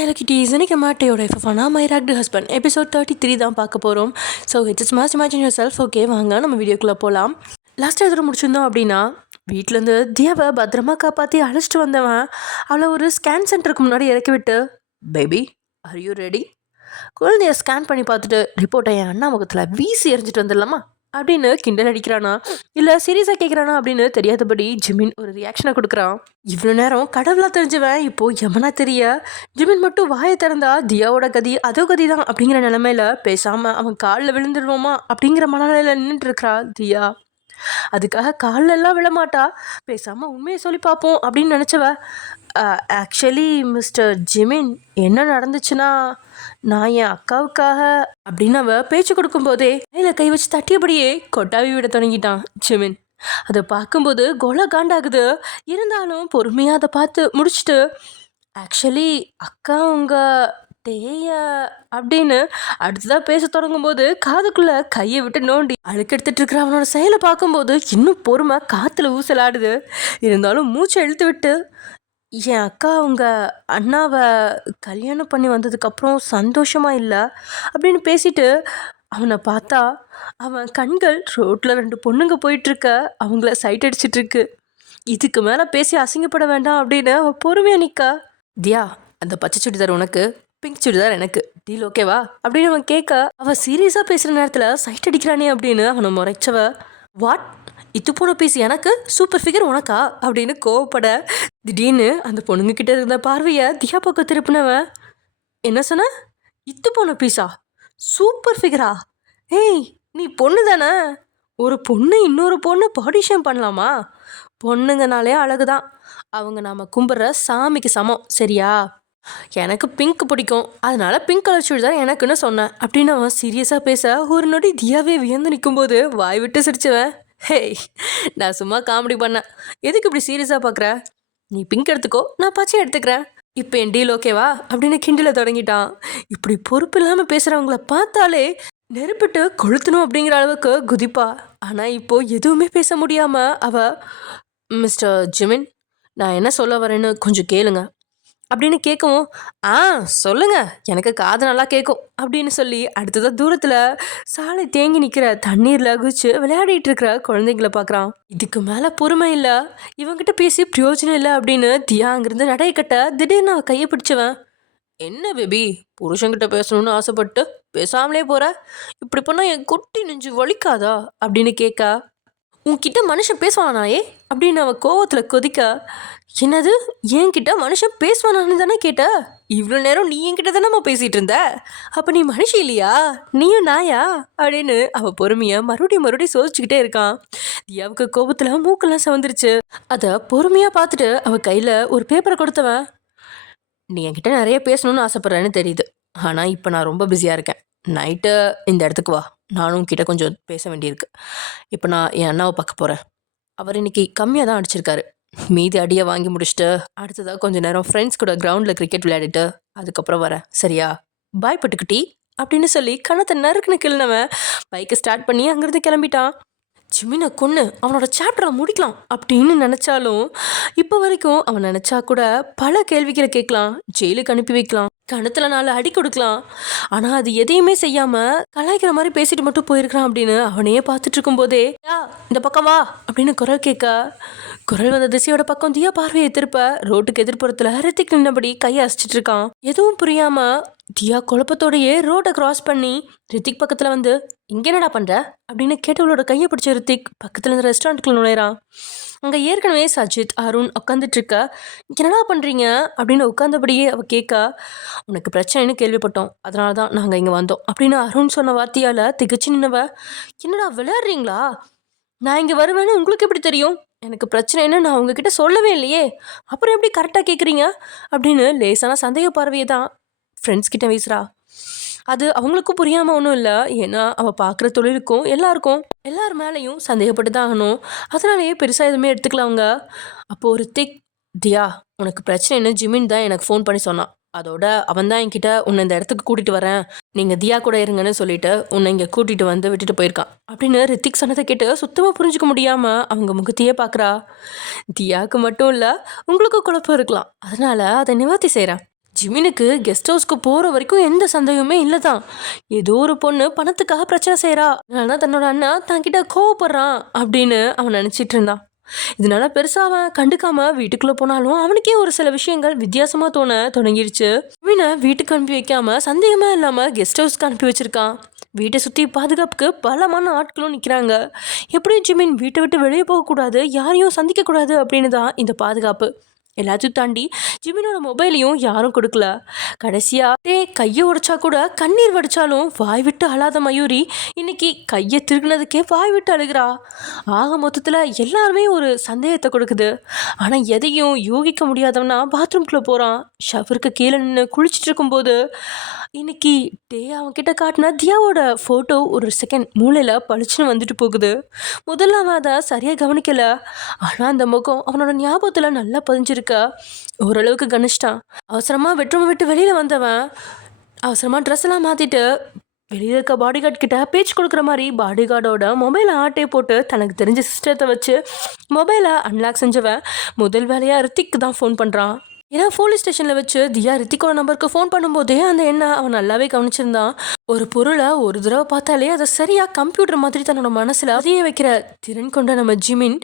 எனக்கு இன்னைக்கு மாட்டையோட எஃப்எஃப்னா மை ராக்டு ஹஸ்பண்ட் எபிசோட் 33 தான் பார்க்க போகிறோம். So it's must imagine yourself. Okay, வாங்க நம்ம வீடியோக்குள்ளே போகலாம். லாஸ்ட்டாக எதிர முடிச்சிருந்தோம் அப்படின்னா, வீட்டிலேருந்து தியாவை பத்திரமா காப்பாற்றி அழைச்சிட்டு வந்தவன் அவளை ஒரு ஸ்கேன் சென்டருக்கு முன்னாடி இறக்கி விட்டு, பேபி ஆர் யூ ரெடி, குழந்தைய ஸ்கேன் பண்ணி பார்த்துட்டு ரிப்போர்ட்டை என் அண்ணா முகத்தில் வீசி எறிஞ்சிட்டு வந்துடலாமா அப்படின்னு கிண்டல் அடிக்கிறானா இல்லை சீரியஸாக கேட்குறானா அப்படின்னு தெரியாதபடி ஜிமின் ஒரு ரியாக்ஷனை கொடுக்குறான். இவ்வளோ நேரம் கடவுளாக தெரிஞ்சவன் இப்போ யமனா தெரிய ஜிமின் மட்டும் வாயை திறந்தா தியாவோட கதி அதோ கதி தான் அப்படிங்கிற நிலமையில பேசாமல் அவன் காலில் விழுந்துடுவோமா அப்படிங்கிற மனநிலையில் நின்றுட்டு இருக்கிறா தியா. அதுக்காக காலிலெல்லாம் விழமாட்டா, பேசாமல் உண்மையை சொல்லி பார்ப்போம் அப்படின்னு நினச்சவ. ஆக்சுவலி மிஸ்டர் ஜிமின், என்ன நடந்துச்சுன்னா, நான் என் அக்காவுக்காக அப்படின்னு அவ பேச்சு கொடுக்கும்போதே கையில் கை வச்சு தட்டியபடியே கொட்டாவி விட தொடங்கிட்டான் ஜிமின். அதை பார்க்கும்போது கொலை காண்டாகுது. இருந்தாலும் பொறுமையாக அதை பார்த்து முடிச்சுட்டு, ஆக்சுவலி அக்கா உங்கள் டேய அப்படின்னு அடுத்ததாக பேச தொடங்கும்போது காதுக்குள்ளே கையை விட்டு நோண்டி அழுக்கெடுத்துட்டு இருக்கிற அவனோட செயலை பார்க்கும்போது இன்னும் பொறுமை காற்றுல ஊசலாடுது. இருந்தாலும் மூச்சை இழுத்து விட்டு, என் அக்கா உங்கள் அண்ணாவை கல்யாணம் பண்ணி வந்ததுக்கப்புறம் சந்தோஷமாக இல்லை அப்படின்னு பேசிட்டு அவனை பார்த்தா அவன் கண்கள் ரோட்டில் 2 பொண்ணுங்க போயிட்டுருக்க அவங்கள சைட் அடிச்சிட்ருக்கு. இதுக்கு மேலே பேசி அசிங்கப்பட வேண்டாம் அப்படின்னு அவன் பொறுமையாக நிற்கா. தியா, அந்த பச்சை சுடிதார் உனக்கு, பிங்க் சுடிதார் எனக்கு, டீல் ஓகேவா அப்படின்னு அவன் கேட்க, அவன் சீரியஸாக பேசுகிற நேரத்தில் சைட் அடிக்கிறானே அப்படின்னு அவனை முறைச்சவ. வாட், இது போன பீஸ் எனக்கு, சூப்பர் ஃபிகர் உனக்கா அப்படின்னு கோவப்பட, திடீர்னு அந்த பொண்ணுங்க கிட்ட இருந்த பார்வையை தியா பக்கம் திருப்பினவன், என்ன சொன்ன, இத்து போன பீஸா, சூப்பர் ஃபிகரா, ஏய் நீ பொண்ணு தானே, ஒரு பொண்ணு இன்னொரு பொண்ணு பாடி ஷேம் பண்ணலாமா, பொண்ணுங்கனாலே அழகுதான், அவங்க நாம் கும்பிட்ற சாமிக்கு சமம் சரியா, எனக்கு பிங்க் பிடிக்கும், அதனால பிங்க் கலர் சுடிதார் எனக்குன்னு சொன்னேன் அப்படின்னு அவன் சீரியஸாக பேச ஒரு நொடி தியாவே வியந்து நிற்கும்போது வாய் விட்டு சிரிச்சுவேன். ஹேய், நான் சும்மா காமெடி பண்ணேன், எதுக்கு இப்படி சீரியஸாக பார்க்குற, நீ பிங்க் எடுத்துக்கோ, நான் பச்சை எடுத்துக்கிறேன், இப்போ என் டீல் ஓகேவா அப்படின்னு கிண்டல தொடங்கிட்டான். இப்படி பொறுப்பு இல்லாமல் பேசுகிறவங்கள பார்த்தாலே நெருப்பிட்டு கொளுத்தணும் அப்படிங்கிற அளவுக்கு குதிப்பா. ஆனால் இப்போது எதுவுமே பேச முடியாமல் அவள், மிஸ்டர் ஜிமின், நான் என்ன சொல்ல வரேன்னு கொஞ்சம் கேளுங்க அப்படின்னு கேட்கவும், சொல்லுங்க, எனக்கு காது நல்லா கேட்கும் அப்படின்னு சொல்லி அடுத்ததான் தூரத்தில் சாலை தேங்கி நிற்கிற தண்ணீரில் குதிச்சு விளையாடிட்டு இருக்கிற குழந்தைங்கள பார்க்குறான். இதுக்கு மேலே பொறுமை இல்லை, இவங்கிட்ட பேசி பிரயோஜனம் இல்லை அப்படின்னு தியா அங்கிருந்து நடைய கட்ட திடீர்னு அவன் கையை பிடிச்சவன், என்ன பேபி, புருஷன்கிட்ட பேசணும்னு ஆசைப்பட்டு பேசாமலே போகிற, இப்படி பண்ணால் என் குட்டி நெஞ்சு வலிக்காதா அப்படின்னு கேட்க, உன்கிட்ட மனுஷன் பேசுவானாயே அப்படின்னு அவன் கோவத்தில் கொதிக்க, என்னது, என்கிட்ட மனுஷன் பேசுவானான்னு தானே கேட்ட, இவ்வளோ நேரம் நீ என்கிட்ட தானே பேசிகிட்டு இருந்த, அப்போ நீ மனுஷன் இல்லையா, நீயும் நாயா அப்படின்னு அவள் பொறுமையை மறுபடியும் சோதிச்சுக்கிட்டே இருக்கான். தியாவுக்கு கோபத்தில் மூக்கெல்லாம் சவந்துருச்சு. அதை பொறுமையாக பார்த்துட்டு அவள் கையில் ஒரு பேப்பரை கொடுத்தவன், நீ என்கிட்ட நிறைய பேசணும்னு ஆசைப்பட்றேன்னு தெரியுது, ஆனால் இப்போ நான் ரொம்ப பிஸியாக இருக்கேன், நைட்டு இந்த இடத்துக்கு வா, நானும் கிட்ட கொஞ்சம் பேச வேண்டியிருக்கு, இப்போ நான் என் அண்ணாவை பார்க்க போகிறேன், அவர் இன்னைக்கு கம்மியாக தான் அடிச்சிருக்காரு, மீதி அடியை வாங்கி முடிச்சுட்டு அடுத்ததாக கொஞ்சம் நேரம் ஃப்ரெண்ட்ஸ் கூட கிரவுண்டில் கிரிக்கெட் விளையாடிட்டு அதுக்கப்புறம் வரேன் சரியா, பாய் பட்டுக்குட்டி அப்படின்னு சொல்லி கணத்தை நறுக்குன்னு கிள்னவன் பைக்கை ஸ்டார்ட் பண்ணி அங்கேருந்து கிளம்பிட்டான். ஜிமினை கொன்று அவனோட சாப்டரை முடிக்கலாம் அப்படின்னு நினச்சாலும் இப்போ வரைக்கும் அவன் நினச்சா கூட பல கேள்விகளை கேட்கலாம், ஜெயிலுக்கு அனுப்பி வைக்கலாம், கணத்துல 4 அடி கொடுக்கலாம், ஆனால் அது எதையுமே செய்யாமல் கலாய்க்கிற மாதிரி பேசிட்டு மட்டும் போயிருக்கிறான் அப்படின்னு அவனையே பார்த்துட்டு இருக்கும்போதே, இந்த பக்கம் வா அப்படின்னு குரல் கேட்க, குரல் வந்த திசையோட பக்கம் தியா பார்வையை திருப்ப ரோட்டுக்கு எதிர்ப்புறத்தில் ரித்திக் நின்னபடி கையை அசிச்சிட்டு இருக்கான். எதுவும் புரியாம தியா குழப்பத்தோடையே ரோட்டை கிராஸ் பண்ணி ரித்திக் பக்கத்தில் வந்து, இங்கே என்னடா பண்ணுற அப்படின்னு கேட்டவளோட கையை பிடிச்ச ரித்திக் பக்கத்தில் இருந்த ரெஸ்டாரண்ட்டுக்குள்ள நுழையிறான். அங்கே ஏற்கனவே சஜித் அருண் உட்காந்துட்டு இருக்க, என்னடா பண்ணுறீங்க அப்படின்னு உட்காந்தபடியே அவள் கேட்க, உனக்கு பிரச்சனைன்னு கேள்விப்பட்டோம், அதனால தான் நாங்கள் இங்கே வந்தோம் அப்படின்னு அருண் சொன்ன வார்த்தையால் திகச்சு நின்னவ, என்னடா விளையாடுறீங்களா, நான் இங்கே வருவேன்னு உங்களுக்கு எப்படி தெரியும், எனக்கு பிரச்சனைன்னு நான் உங்ககிட்ட சொல்லவே இல்லையே, அப்புறம் எப்படி கரெக்டாக கேட்குறீங்க அப்படின்னு லேசான சந்தேக பார்வையை தான் ஃப்ரெண்ட்ஸ் கிட்ட வீசுறா. அது அவங்களுக்கும் புரியாமல் ஒன்றும் இல்லை, ஏன்னா அவள் பார்க்குற தொழிலுக்கும் எல்லார் மேலேயும் சந்தேகப்பட்டு தான் ஆகணும், அதனாலேயே பெருசாக எதுவுமே எடுத்துக்கல அவங்க. அப்போது ரித்திக், தியா உனக்கு பிரச்சனைன்னு ஜிமின் தான் எனக்கு ஃபோன் பண்ணி சொன்னான், அதோட அவன் தான் என்கிட்ட உன்னை இந்த இடத்துக்கு கூட்டிகிட்டு வரேன், நீங்கள் தியா கூட இருங்கன்னு சொல்லிட்டு உன்னை இங்கே கூட்டிகிட்டு வந்து விட்டுட்டு போயிருக்கான் அப்படின்னு ரித்திக் சொன்னதை கேட்டு சுத்தமாக புரிஞ்சுக்க முடியாமல் அவங்க முகத்தையே பார்க்குறா. தியாவுக்கு மட்டும் இல்லை, உங்களுக்கும் குழப்பம் இருக்கலாம், அதனால் அதை நிவர்த்தி செய்கிறேன், ஜிமினுக்கு கெஸ்ட் ஹவுஸ்க்கு போகிற வரைக்கும் எந்த சந்தேகமே இல்லை தான். ஏதோ ஒரு பொண்ணு பணத்துக்காக பிரச்சனை செய்கிறா, அதனால தன்னோட அண்ணா தன்கிட்ட கோவப்படுறான் அப்படின்னு அவன் நினச்சிட்டு இருந்தான். இதனால பெருசாக அவன் கண்டுக்காம வீட்டுக்குள்ளே போனாலும் அவனுக்கே ஒரு சில விஷயங்கள் வித்தியாசமாக தோண தொடங்கிருச்சு. ஜிமினை வீட்டுக்கு அனுப்பி வைக்காம சந்தேகமாக இல்லாமல் கெஸ்ட் ஹவுஸ்க்கு அனுப்பி வச்சிருக்கான். வீட்டை சுற்றி பாதுகாப்புக்கு பலமான ஆட்களும் நிற்கிறாங்க. எப்படியும் ஜிமின் வீட்டை விட்டு வெளியே போகக்கூடாது, யாரையும் சந்திக்கக்கூடாது அப்படின்னு தான் இந்த பாதுகாப்பு. எல்லாத்தையும் தாண்டி ஜிமினோட மொபைலையும் யாரும் கொடுக்கல. கடைசியா கையை உடைச்சா கூட கண்ணீர் வடிச்சாலும் வாய் விட்டு அழாத மயூரி இன்னைக்கு கையை திருகுனதுக்கே வாய் விட்டு அழுகிறா. ஆக மொத்தத்தில் எல்லாருமே ஒரு சந்தேகத்தை கொடுக்குது. ஆனால் எதையும் யோகிக்க முடியாதவனா பாத்ரூம்குள்ளே போகிறான். ஷவருக்கு கீழே நின்று குளிச்சுட்டு இருக்கும்போது இன்னைக்கு அவன்கிட்ட காட்டின தியாவோட ஃபோட்டோ ஒரு செகண்ட் மூளையில் பளிச்சுன்னு வந்துட்டு போகுது. முதல்ல அவன் அதை சரியாக கவனிக்கலை. ஆனால் அந்த முகம் அவனோட ஞாபகத்தில் நல்லா பதிஞ்சிருக்கு. ஓரளவுக்கு கணிச்சிட்டான். அவசரமாக பெட்ரூமை விட்டு வெளியில் வந்தவன் அவசரமாக ட்ரெஸ் எல்லாம் மாற்றிட்டு வெளியில் இருக்க பாடிகார்ட் கிட்ட பேச்சு கொடுக்குற மாதிரி பாடிகார்டோட மொபைலை ஆட்டை போட்டு தனக்கு தெரிஞ்ச சிஸ்டத்தை வச்சு மொபைலை அன்லாக் செஞ்சவன் முதல் வேலையாக ரித்திக்கு தான் ஃபோன் பண்ணுறான். ஏன்னா போலீஸ் ஸ்டேஷனில் வச்சு தியா ரித்திக்கோட நம்பருக்கு ஃபோன் பண்ணும்போதே அந்த எண்ணெய் அவன் நல்லாவே கவனிச்சிருந்தான். ஒரு பொருளை ஒரு தடவை பார்த்தாலே அதை சரியாக கம்ப்யூட்டர் மாதிரி தன்னோட மனசில் அதிக வைக்கிற திறன் கொண்ட நம்ம ஜிமின்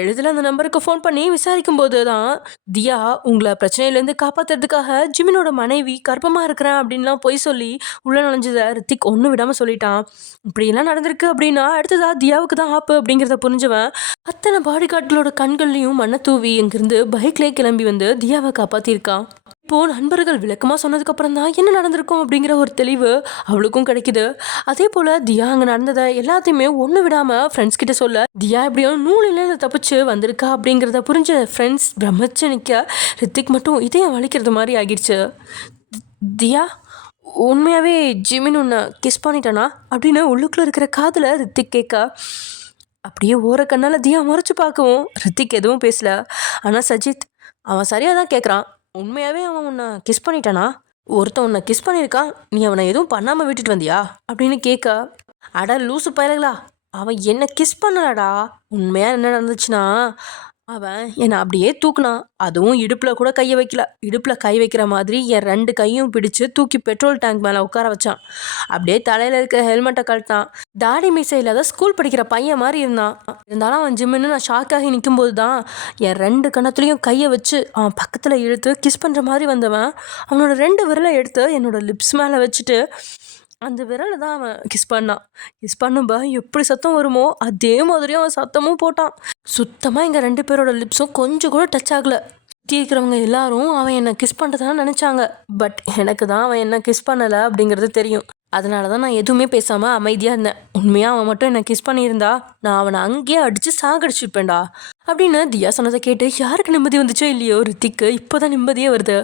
எளிதில் அந்த நம்பருக்கு ஃபோன் பண்ணி விசாரிக்கும் போது தான் தியா உங்களை பிரச்சனையிலேருந்து காப்பாற்றுறதுக்காக ஜிமினோட மனைவி கர்ப்பமாக இருக்கிறேன் அப்படின்லாம் போய் சொல்லி உள்ள நுழைஞ்சதை ரித்திக் ஒன்றும் விடாமல் சொல்லிட்டான். இப்படியெல்லாம் நடந்திருக்கு அப்படின்னா அடுத்ததா தியாவுக்கு தான் ஆப்பு அப்படிங்கிறத புரிஞ்சவன் அத்தனை பாடிகார்டுகளோட கண்கள்லையும் மண்ணை தூவி இங்கிருந்து பைக்லேயே கிளம்பி வந்து தியாவை காப்பாற்றிருக்கான். இப்போ நண்பர்கள் விளக்கமாக சொன்னதுக்கு அப்புறம் தான் என்ன நடந்திருக்கும் அப்படிங்கிற ஒரு தெளிவு அவளுக்கும் கிடைக்குது. அதே போல் தியா அங்கே நடந்ததை எல்லாத்தையுமே ஒன்று விடாமல் ஃப்ரெண்ட்ஸ் கிட்ட சொல்ல தியா எப்படியோ நூலில் தப்பிச்சு வந்திருக்கா அப்படிங்கிறத புரிஞ்ச ஃப்ரெண்ட்ஸ் பிரமிச்சு நிற்க ரித்திக் மட்டும் இதையும் வலிக்கிறது மாதிரி ஆகிடுச்சு. தியா உண்மையாகவே ஜிமின் உன்னை கிஸ் பண்ணிட்டானா அப்படின்னு உள்ளுக்குள்ளே இருக்கிற காதில் ரித்திக் கேட்க அப்படியே ஓர கண்ணால் தியா முறைச்சு பார்க்கவும் ரித்திக் எதுவும் பேசல. ஆனால் சஜித் அவன் சரியாக தான் கேட்குறான். உண்மையாகவே அவன் உன்னை கிஸ் பண்ணிட்டானா? ஒருத்தன் உன்னை கிஸ் பண்ணியிருக்கான், நீ அவனை எதுவும் பண்ணாமல் விட்டுட்டு வந்தியா அப்படின்னு கேட்க அட லூசு பயலுங்களா, அவன் என்ன கிஸ் பண்ணலாடா. உண்மையாக என்ன நடந்துச்சுன்னா அவன் என்னை அப்படியே தூக்குனான். அதுவும் இடுப்பில் கூட கையை வைக்கல. இடுப்பில் கை வைக்கிற மாதிரி என் 2 கையும் பிடிச்சு தூக்கி பெட்ரோல் டேங்க் மேலே உட்கார வச்சான். அப்படியே தலையில் இருக்க ஹெல்மெட்டை கழட்டான். தாடி மீசை இல்லாத ஸ்கூல் படிக்கிற பையன் மாதிரி இருந்தான். இருந்தாலும் அவன் ஜிம்முன்னு நான் ஷாக்காகி நிற்கும்போது தான் என் 2 கணத்துலேயும் கையை வச்சு அவன் பக்கத்தில் இழுத்து கிஸ் பண்ணுற மாதிரி வந்தவன் அவனோட 2 விரலை எடுத்து என்னோட லிப்ஸ் மேலே வச்சுட்டு அந்த விரலை தான் அவன் கிஸ் பண்ணான். கிஸ் பண்ணும்பா எப்படி சத்தம் வருமோ அதே மாதிரியும் அவன் சத்தமும் போட்டான். சுத்தமாக எங்கள் 2 பேரோட லிப்ஸும் கொஞ்சம் கூட டச் ஆகலை. சுற்றி இருக்கிறவங்க எல்லாரும் அவன் என்னை கிஸ் பண்ணுறதான்னு நினச்சாங்க. பட் எனக்கு தான் அவன் என்ன கிஸ் பண்ணலை அப்படிங்கிறது தெரியும். அதனால தான் நான் எதுவுமே பேசாமல் அமைதியாக இருந்தேன். உண்மையாக அவன் மட்டும் என்னை கிஸ் பண்ணியிருந்தா நான் அவனை அங்கேயே அடித்து சாகடிச்சிருப்பேன்டா அப்படின்னு தியா சொன்னதை கேட்டு யாருக்கு நிம்மதி வந்துச்சோ இல்லையோ ரித்திக்கு இப்போ தான் நிம்மதியே வருது.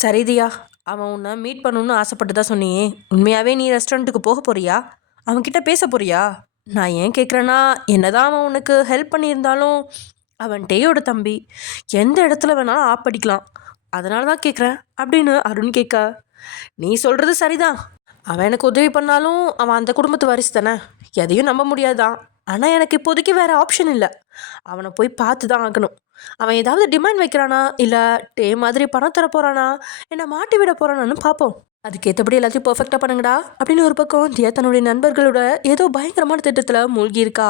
சரி தியா, அவன் உன்னை மீட் பண்ணணுன்னு ஆசைப்பட்டு தான் சொன்னியே, உண்மையாகவே நீ ரெஸ்டாரண்ட்டுக்கு போக போறியா? அவன்கிட்ட பேச போறியா? நான் ஏன் கேட்குறேன்னா என்னதான் அவன் உனக்கு ஹெல்ப் பண்ணியிருந்தாலும் அவன் டேயோட தம்பி, எந்த இடத்துல வேணாலும் ஆப்படிக்கலாம், அதனால தான் கேட்குறேன் அப்படின்னு அருண் கேட்க நீ சொல்கிறது சரிதான். அவன் எனக்கு உதவி பண்ணாலும் அவன் அந்த குடும்பத்து வாரிசு தானே, எதையும் நம்ப முடியாதான். ஆனால் எனக்கு இப்போதைக்கு வேறு ஆப்ஷன் இல்லை. அவனை போய் பார்த்து தான் ஆகணும். அவன் ஏதாவது டிமாண்ட் வைக்கிறானா இல்லை டே மாதிரி பணம் தர போகிறானா என்னை மாட்டி விட போகிறானான்னு பார்ப்போம். அதுக்கேற்றபடி எல்லாத்தையும் பர்ஃபெக்டாக பண்ணுங்கடா அப்படின்னு ஒரு பக்கம் தியா தன்னுடைய நண்பர்களோட ஏதோ பயங்கரமான திட்டத்தில் மூழ்கி இருக்கா.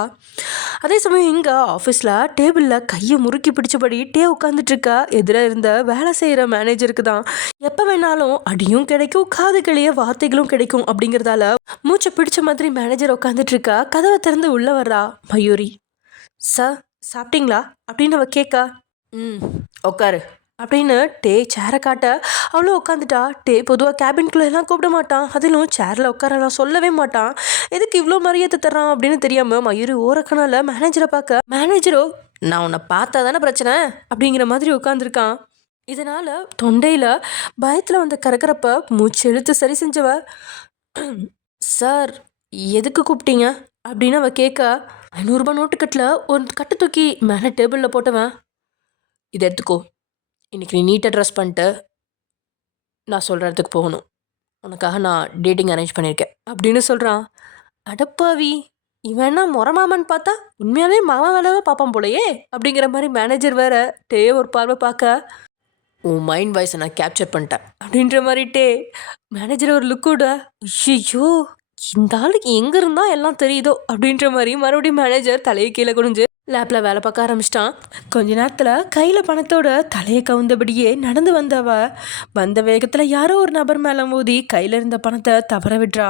அதே சமயம் இங்கே ஆஃபீஸில் டேபிளில் கையை முறுக்கி பிடிச்சபடி உட்காந்துட்ருக்கா எதிராக இருந்த வேலை செய்கிற மேனேஜருக்கு தான் எப்போ வேணாலும் அடியும் கிடைக்கும், காது கிளிய வார்த்தைகளும் கிடைக்கும் அப்படிங்கிறதால மூச்சை பிடிச்ச மாதிரி மேனேஜர் உட்காந்துட்ருக்கா. கதவை திறந்து உள்ளே வர்றா மயூரி. சார் சாப்பிட்டீங்களா அப்படின்னு அவ கேட்கா. உட்காரு அப்படின்னு சேரை காட்ட அவளும் உட்காந்துட்டா. பொதுவாக கேபின்குள்ளே எல்லாம் கூப்பிட மாட்டான், அதிலும் சேரில் உட்காரலாம் சொல்லவே மாட்டான். எதுக்கு இவ்வளோ மரியாதை தர்றான் அப்படின்னு தெரியாமல் மயூரி ஓரக்கனால மேனேஜரை பார்க்க மேனேஜரோ நான் உன்னை பார்த்தா தானே பிரச்சனை அப்படிங்கிற மாதிரி உட்காந்துருக்கான். இதனால் தொண்டையில் பயத்தில் வந்த கரகரப்ப மூச்சு இழுத்து சரி செஞ்சவ சார் எதுக்கு கூப்பிட்டீங்க அப்படின்னு அவ கேட்க 500 ரூபாய் நோட்டுக்கட்டில் ஒரு கட்டு தூக்கி மேலே டேபிளில் போட்டவன் இதை எடுத்துக்கோ, இன்றைக்கி நீ நீட்டாக ட்ரெஸ் பண்ணிட்டு நான் சொல்கிற இடத்துக்கு போகணும், உனக்காக நான் டேட்டிங் அரேஞ்ச் பண்ணியிருக்கேன் அப்படின்னு சொல்கிறான். அடப்பாவி, இவன் என்ன முறமாமன்னு பார்த்தா உண்மையாகவே மாமா வேலை தான் பார்ப்பான் போலையே அப்படிங்கிற மாதிரி மேனேஜர் வேற ஒரு பார்வை பார்க்க உன் மைண்ட் வாய்ஸை நான் கேப்சர் பண்ணிட்டேன் அப்படின்ற மாதிரிட்டே மேனேஜர் ஒரு லுக்கூட ஐயோ இந்த ஆளுக்கு எங்கே இருந்தால் எல்லாம் தெரியுதோ அப்படின்ற மாதிரி மறுபடியும் மேனேஜர் தலையை கீழே குனிஞ்சு லேப்பில் வேலை பார்க்க ஆரம்பிச்சிட்டான். கொஞ்ச நேரத்தில் கையில் பணத்தோட தலையை கவுந்தபடியே நடந்து வந்த வேகத்தில் யாரோ ஒரு நபர் மேலே மோதி கையில் இருந்த பணத்தை தவற விடுறா.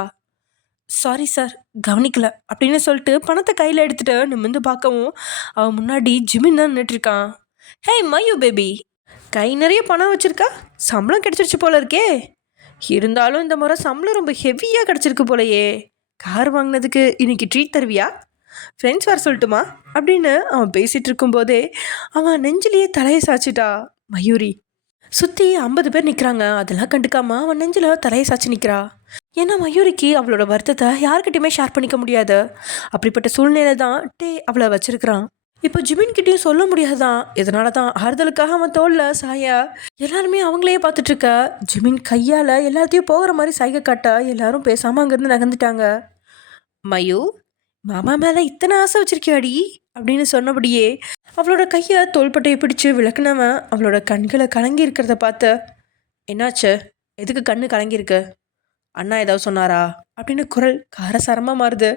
சாரி சார் கவனிக்கல அப்படின்னு சொல்லிட்டு பணத்தை கையில் எடுத்துட்டு நிமிர்ந்து பார்க்கவும் அவன் முன்னாடி ஜிமின் தான் நின்றுட்டுருக்கான். ஹே மயூ பேபி, கை நிறைய பணம் வச்சுருக்கா, சம்பளம் கிடச்சிருச்சு போல இருக்கே. இருந்தாலும் இந்த முறை சம்பளம் ரொம்ப ஹெவியாக கிடச்சிருக்கு போலையே. கார் வாங்கினதுக்கு இன்னைக்கு ட்ரீட் தருவியா? ஃப்ரெண்ட்ஸ் வர சொல்லட்டுமா அப்படின்னு அவன் பேசிகிட்டு இருக்கும்போதே அவன் நெஞ்சிலேயே தலையை சாய்ச்சிட்டா மயூரி. சுற்றி 50 பேர் நிற்கிறாங்க, அதெல்லாம் கண்டுக்காம அவன் நெஞ்சில் தலையை சாய்ச்சி நிற்கிறா. ஏன்னா மயூரிக்கு அவளோட வருத்தத்தை யார்கிட்டையுமே ஷேர் பண்ணிக்க முடியாது. அப்படிப்பட்ட சூழ்நிலை தான் அவளை வச்சிருக்கிறான். இப்போ ஜிமின்கிட்டையும் சொல்ல முடியாதான். இதனால தான் ஆறுதலுக்காக அவன் தோளில் சாய எல்லாருமே அவங்களையே பார்த்துட்ருக்க. ஜிமின் கையால் எல்லாத்தையும் போகிற மாதிரி சாய்க காட்ட எல்லாரும் பேசாமல் அங்கேருந்து நகர்ந்துட்டாங்க. மயூ, மாமா மேலே இத்தனை ஆசை வச்சிருக்கியாடி அப்படின்னு சொன்னபடியே அவளோட கையை தோள்பட்டையை பிடிச்சி விளக்குனவன் அவளோட கண்களை கலங்கி இருக்கிறத பார்த்து, என்னாச்சு, எதுக்கு கண்ணு கலங்கியிருக்கு, அண்ணா ஏதாவது சொன்னாரா அப்படின்னு குரல் காரசாரமாக மாறுது.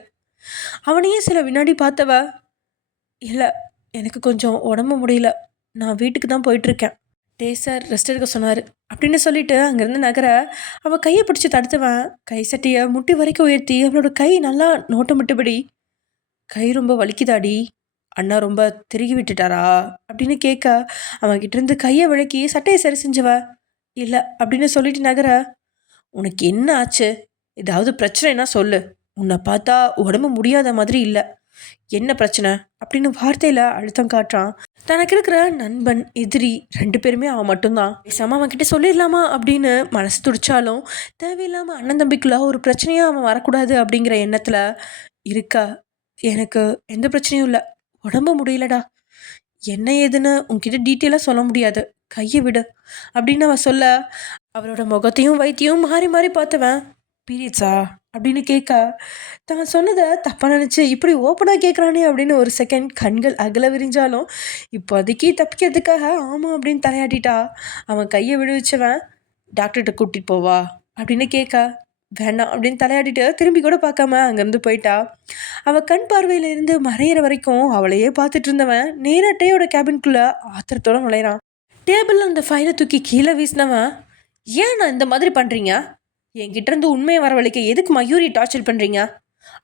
அவனையே சில வினாடி பார்த்தவ, இல்லை எனக்கு கொஞ்சம் உடம்பு முடியல, நான் வீட்டுக்கு தான் போயிட்டுருக்கேன், சார் ரெஸ்ட் எடுக்க சொன்னார் அப்படின்னு சொல்லிட்டு அங்கேருந்து நகர அவள் கையை பிடிச்சி தடுத்துவன் கை சட்டையை முட்டி வரைக்கும் உயர்த்தி அவளோட கை நல்லா நோட்டமிட்டபடி, கை ரொம்ப வலிக்குதாடி, அண்ணா ரொம்ப திருகி விட்டுட்டாரா அப்படின்னு கேட்க அவன்கிட்டேருந்து கையை விளக்கி சட்டையை சரி செஞ்சவ, இல்லை அப்படின்னு சொல்லிட்டு நகர, உனக்கு என்ன ஆச்சு, ஏதாவது பிரச்சனைனா சொல்லு, உன்னை பார்த்தா உடம்பு முடியாத மாதிரி இல்லை, என்ன பிரச்சனை அப்படின்னு வார்த்தையில் அழுத்தம் காட்டுறான். தனக்கு இருக்கிற நண்பன் எதிரி 2 பேருமே அவன் மட்டும்தான். பேசாமல் அவன்கிட்ட சொல்லிடலாமா அப்படின்னு மனசு துடிச்சாலும் தேவையில்லாமல் அண்ணன் தம்பிக்குள்ள ஒரு பிரச்சனையாக அவன் வரக்கூடாது அப்படிங்கிற எண்ணத்தில் இருக்கா. எனக்கு எந்த பிரச்சனையும் இல்லை, உடம்பு முடியலடா, என்ன ஏதுன்னு உன்கிட்ட டீட்டெயிலாக சொல்ல முடியாது, கையை விடு அப்படின்னு அவன் சொல்ல அவளோட முகத்தையும் வயிற்றையும் மாறி மாறி பார்த்தவன், பீரியட்ஸா அப்படின்னு கேட்க தான் சொன்னதை தப்பாக நினச்சி இப்படி ஓப்பனாக கேட்குறானே அப்படின்னு ஒரு செகண்ட் கண்கள் அகல விரிஞ்சாலும் இப்போதைக்கு தப்பிக்கிறதுக்காக ஆமாம் அப்படின்னு தலையாட்டிட்டா. அவன் கையை விடுவிச்சவன், டாக்டர்கிட்ட கூட்டிகிட்டு போவா அப்படின்னு கேட்க வேண்டாம் அப்படின்னு தலையாட்டிட்டு திரும்பி கூட பார்க்காம அங்கேருந்து போயிட்டா. அவள் கண் பார்வையிலேருந்து மறையிற வரைக்கும் அவளையே பார்த்துட்டு இருந்தவன் நேராக டேயோட கேபின்குள்ளே ஆத்திரத்தோடு நுழையிறான். டேபிளில் அந்த ஃபைலை தூக்கி கீழே வீசினவன், ஏன் நான் இந்த மாதிரி பண்ணுறீங்க, என்கிட்டேருந்து உண்மையை வரவழைக்க எதுக்கு மயூரி டார்ச்சர் பண்ணுறீங்க,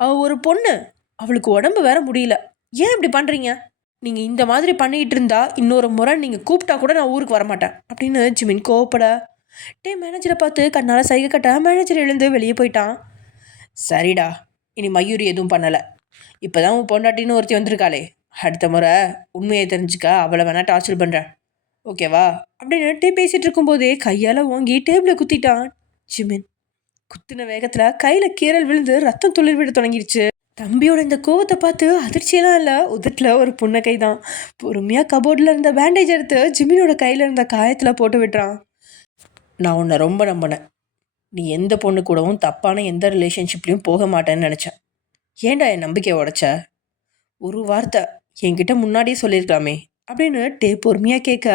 அவள் ஒரு பொண்ணு, அவளுக்கு உடம்பு வேற முடியல, ஏன் இப்படி பண்ணுறீங்க, நீங்கள் இந்த மாதிரி பண்ணிக்கிட்டு இருந்தா இன்னொரு முறை நீங்கள் கூப்பிட்டா கூட நான் ஊருக்கு வரமாட்டேன் அப்படின்னு ஜிமின் கோவப்பட மேனேஜரை பார்த்து கண்ணால் சைகை கட்ட மேனேஜர் எழுந்து வெளியே போயிட்டான். சரிடா, இனி மயூரி எதுவும் பண்ணலை, இப்போ தான் உன் பொண்டாட்டின்னு ஒருத்தி வந்திருக்காளே, அடுத்த முறை உண்மையை தெரிஞ்சுக்க அவளை வேணால் டார்ச்சர் பண்ணுறேன், ஓகேவா அப்படின்னு பேசிகிட்டு இருக்கும்போதே கையால் வாங்கி டேபிளை குத்திட்டான் ஜிமின். குத்தின வேகத்தில் கையில் கீரல் விழுந்து ரத்தம் துளிர் விட தொடங்கிருச்சு. தம்பியோட இந்த கோவத்தை பார்த்து அதிர்ச்சியெல்லாம் இல்லை, உதட்டில் ஒரு புன்னகை தான். பொறுமையாக கபோர்டில் இருந்த பேண்டேஜ் எடுத்து ஜிமினோட கையில் இருந்த காயத்தில் போட்டு விட்டுறான். நான் உன்னை ரொம்ப நம்பினேன், நீ எந்த பொண்ணு கூடவும் தப்பான எந்த ரிலேஷன்ஷிப்லேயும் போக மாட்டேன்னு நினச்சேன், ஏன்டா என் நம்பிக்கையை உடைச்ச, ஒரு வார்த்தை என்கிட்ட முன்னாடியே சொல்லியிருக்கலாமே அப்படின்னு பொறுமையாக கேட்க,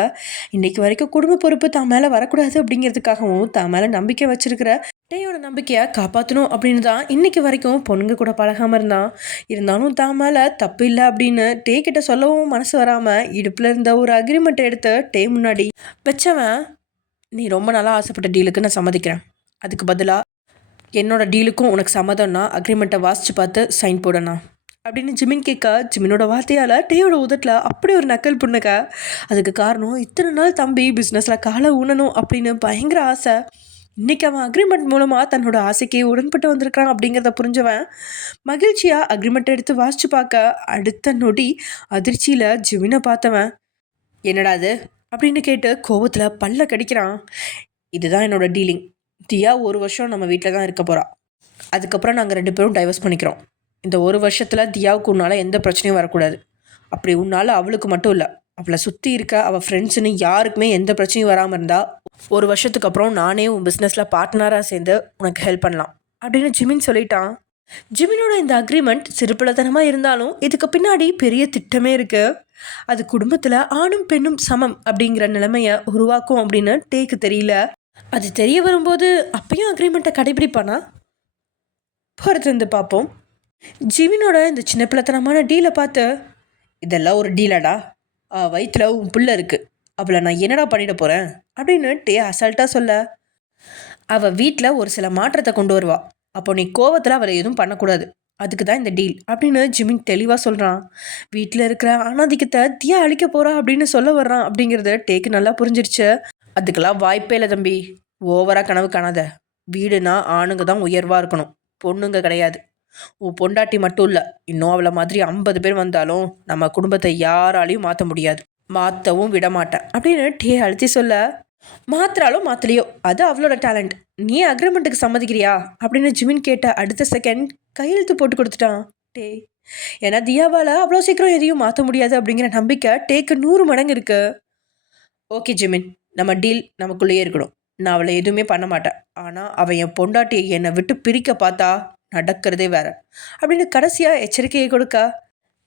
இன்றைக்கி வரைக்கும் குடும்ப பொறுப்பு தான் மேலே வரக்கூடாது அப்படிங்கிறதுக்காகவும் தான் மேலே நம்பிக்கை வச்சுருக்கிற டேயோட நம்பிக்கையை காப்பாற்றணும் அப்படின்னு தான் இன்றைக்கி வரைக்கும் பொண்ணுங்க கூட பழகாமல் இருந்தான். இருந்தாலும் தான் மேலே தப்பு இல்லை அப்படின்னு கிட்ட சொல்லவும் மனசு வராமல் இடுப்பில் இருந்த ஒரு அக்ரிமெண்ட்டை எடுத்து முன்னாடி வச்சவன், நீ ரொம்ப நல்லா ஆசைப்பட்ட டீலுக்கு நான் சம்மதிக்கிறேன், அதுக்கு பதிலாக என்னோட டீலுக்கும் உனக்கு சம்மதம்னா அக்ரிமெண்ட்டை வாசித்து பார்த்து சைன் போடணா அப்படின்னு ஜிமின் கேட்க, ஜிமினோட வார்த்தையால் டேயோட உதட்டில் அப்படி ஒரு நக்கல் புண்ணுக்க. அதுக்கு காரணம் இத்தனை நாள் தம்பி பிஸ்னஸில் காலை ஊனணும் அப்படின்னு பயங்கர ஆசை. இன்றைக்கி அவன் அக்ரிமெண்ட் மூலமாக தன்னோட ஆசைக்கு உடன்பட்டு வந்திருக்கிறான் அப்படிங்கிறத புரிஞ்சவன் மகிழ்ச்சியாக அக்ரிமெண்ட் எடுத்து வாசித்து பார்க்க அடுத்த நொடி அதிர்ச்சியில் ஜிமினை பார்த்தவன், என்னடா அது அப்படின்னு கேட்டு கோபத்தில் பல்ல கடிக்கிறான். இதுதான் என்னோட டீலிங், தியா 1 வருஷம் நம்ம வீட்டில் தான் இருக்க போகிறா, அதுக்கப்புறம் நாங்கள் 2 பேரும் டைவர்ஸ் பண்ணிக்கிறோம். இந்த 1 வருஷத்தில் தியாவுக்கு உன்னால் எந்த பிரச்சனையும் வரக்கூடாது, அப்படி உன்னால் அவளுக்கு மட்டும் இல்லை அவளை சுற்றி இருக்க அவள் ஃப்ரெண்ட்ஸுன்னு யாருக்குமே எந்த பிரச்சனையும் வராமல் இருந்தால் 1 வருஷத்துக்கு அப்புறம் நானே உன் பிஸ்னஸில் பார்ட்னராக சேர்ந்து உனக்கு ஹெல்ப் பண்ணலாம் அப்படின்னு ஜிமின் சொல்லிட்டான். ஜிமினோட இந்த அக்ரிமெண்ட் சிறுபிள்ளைத்தனமாக இருந்தாலும் இதுக்கு பின்னாடி பெரிய திட்டமே இருக்குது. அது குடும்பத்தில் ஆணும் பெண்ணும் சமம் அப்படிங்கிற நிலைமையை உருவாக்கும் அப்படின்னு டேக்கு தெரியல. அது தெரிய வரும்போது அப்பயும் அக்ரிமெண்ட்டை கடைபிடிப்பானா? பொறுத்திருந்து பார்ப்போம். ஜிமினோட இந்த சின்ன பிள்ளைத்தனமான டீலை பார்த்து, இதெல்லாம் ஒரு டீலாடா, வயிற்றுல உன் பிள்ளை இருக்கு, அவளை நான் என்னடா பண்ணிட போகிறேன் அப்படின்னு டே அசால்ட்டாக சொல்ல, அவள் வீட்டில் ஒரு சில மாற்றத்தை கொண்டு வருவா, அப்போ நீ கோவத்தில் அவளை எதுவும் பண்ணக்கூடாது, அதுக்கு தான் இந்த டீல் அப்படின்னு ஜிமின் தெளிவாக சொல்கிறான். வீட்டில் இருக்கிற ஆணாதிக்கத்தை தியா அழிக்க போகிறா அப்படின்னு சொல்ல வர்றான் அப்படிங்கிறது டேக்கு நல்லா புரிஞ்சிருச்சு. அதுக்கெல்லாம் வாய்ப்பே இல்லை தம்பி, ஓவராக கனவு காணாத. வீடுனா ஆணுங்க தான் உயர்வாக இருக்கணும், பொண்ணுங்க கிடையாது. உன் பொண்டாட்டி மட்டும் இல்லை, இன்னும் அவளை மாதிரி 50 பேர் வந்தாலும் நம்ம குடும்பத்தை யாராலையும் மாற்ற முடியாது, மாற்றவும் விட மாட்டேன் அப்படின்னு டே அழுத்தி சொல்ல, மாத்திராலும் மாத்தலையோ அது அவளோட டேலண்ட், நீ அக்ரிமெண்ட்டுக்கு சம்மதிக்கிறியா அப்படின்னு ஜிமின் கேட்ட அடுத்த செகண்ட் கையெழுத்து போட்டு கொடுத்துட்டான் டே. ஏன்னா தியாவால் அவ்வளோ சீக்கிரம் எதையும் மாற்ற முடியாது அப்படிங்கிற நம்பிக்கை டேக்கு 100 மடங்கு இருக்கு. ஓகே ஜிமின், நம்ம டீல் நமக்குள்ளேயே இருக்கணும், நான் அவளை எதுவுமே பண்ண மாட்டேன், ஆனால் அவள் என் பொண்டாட்டியை என்னை விட்டு பிரிக்க பார்த்தா நடக்கிறதே வேற அப்படின்னு கடைசியாக எச்சரிக்கையை கொடுக்க,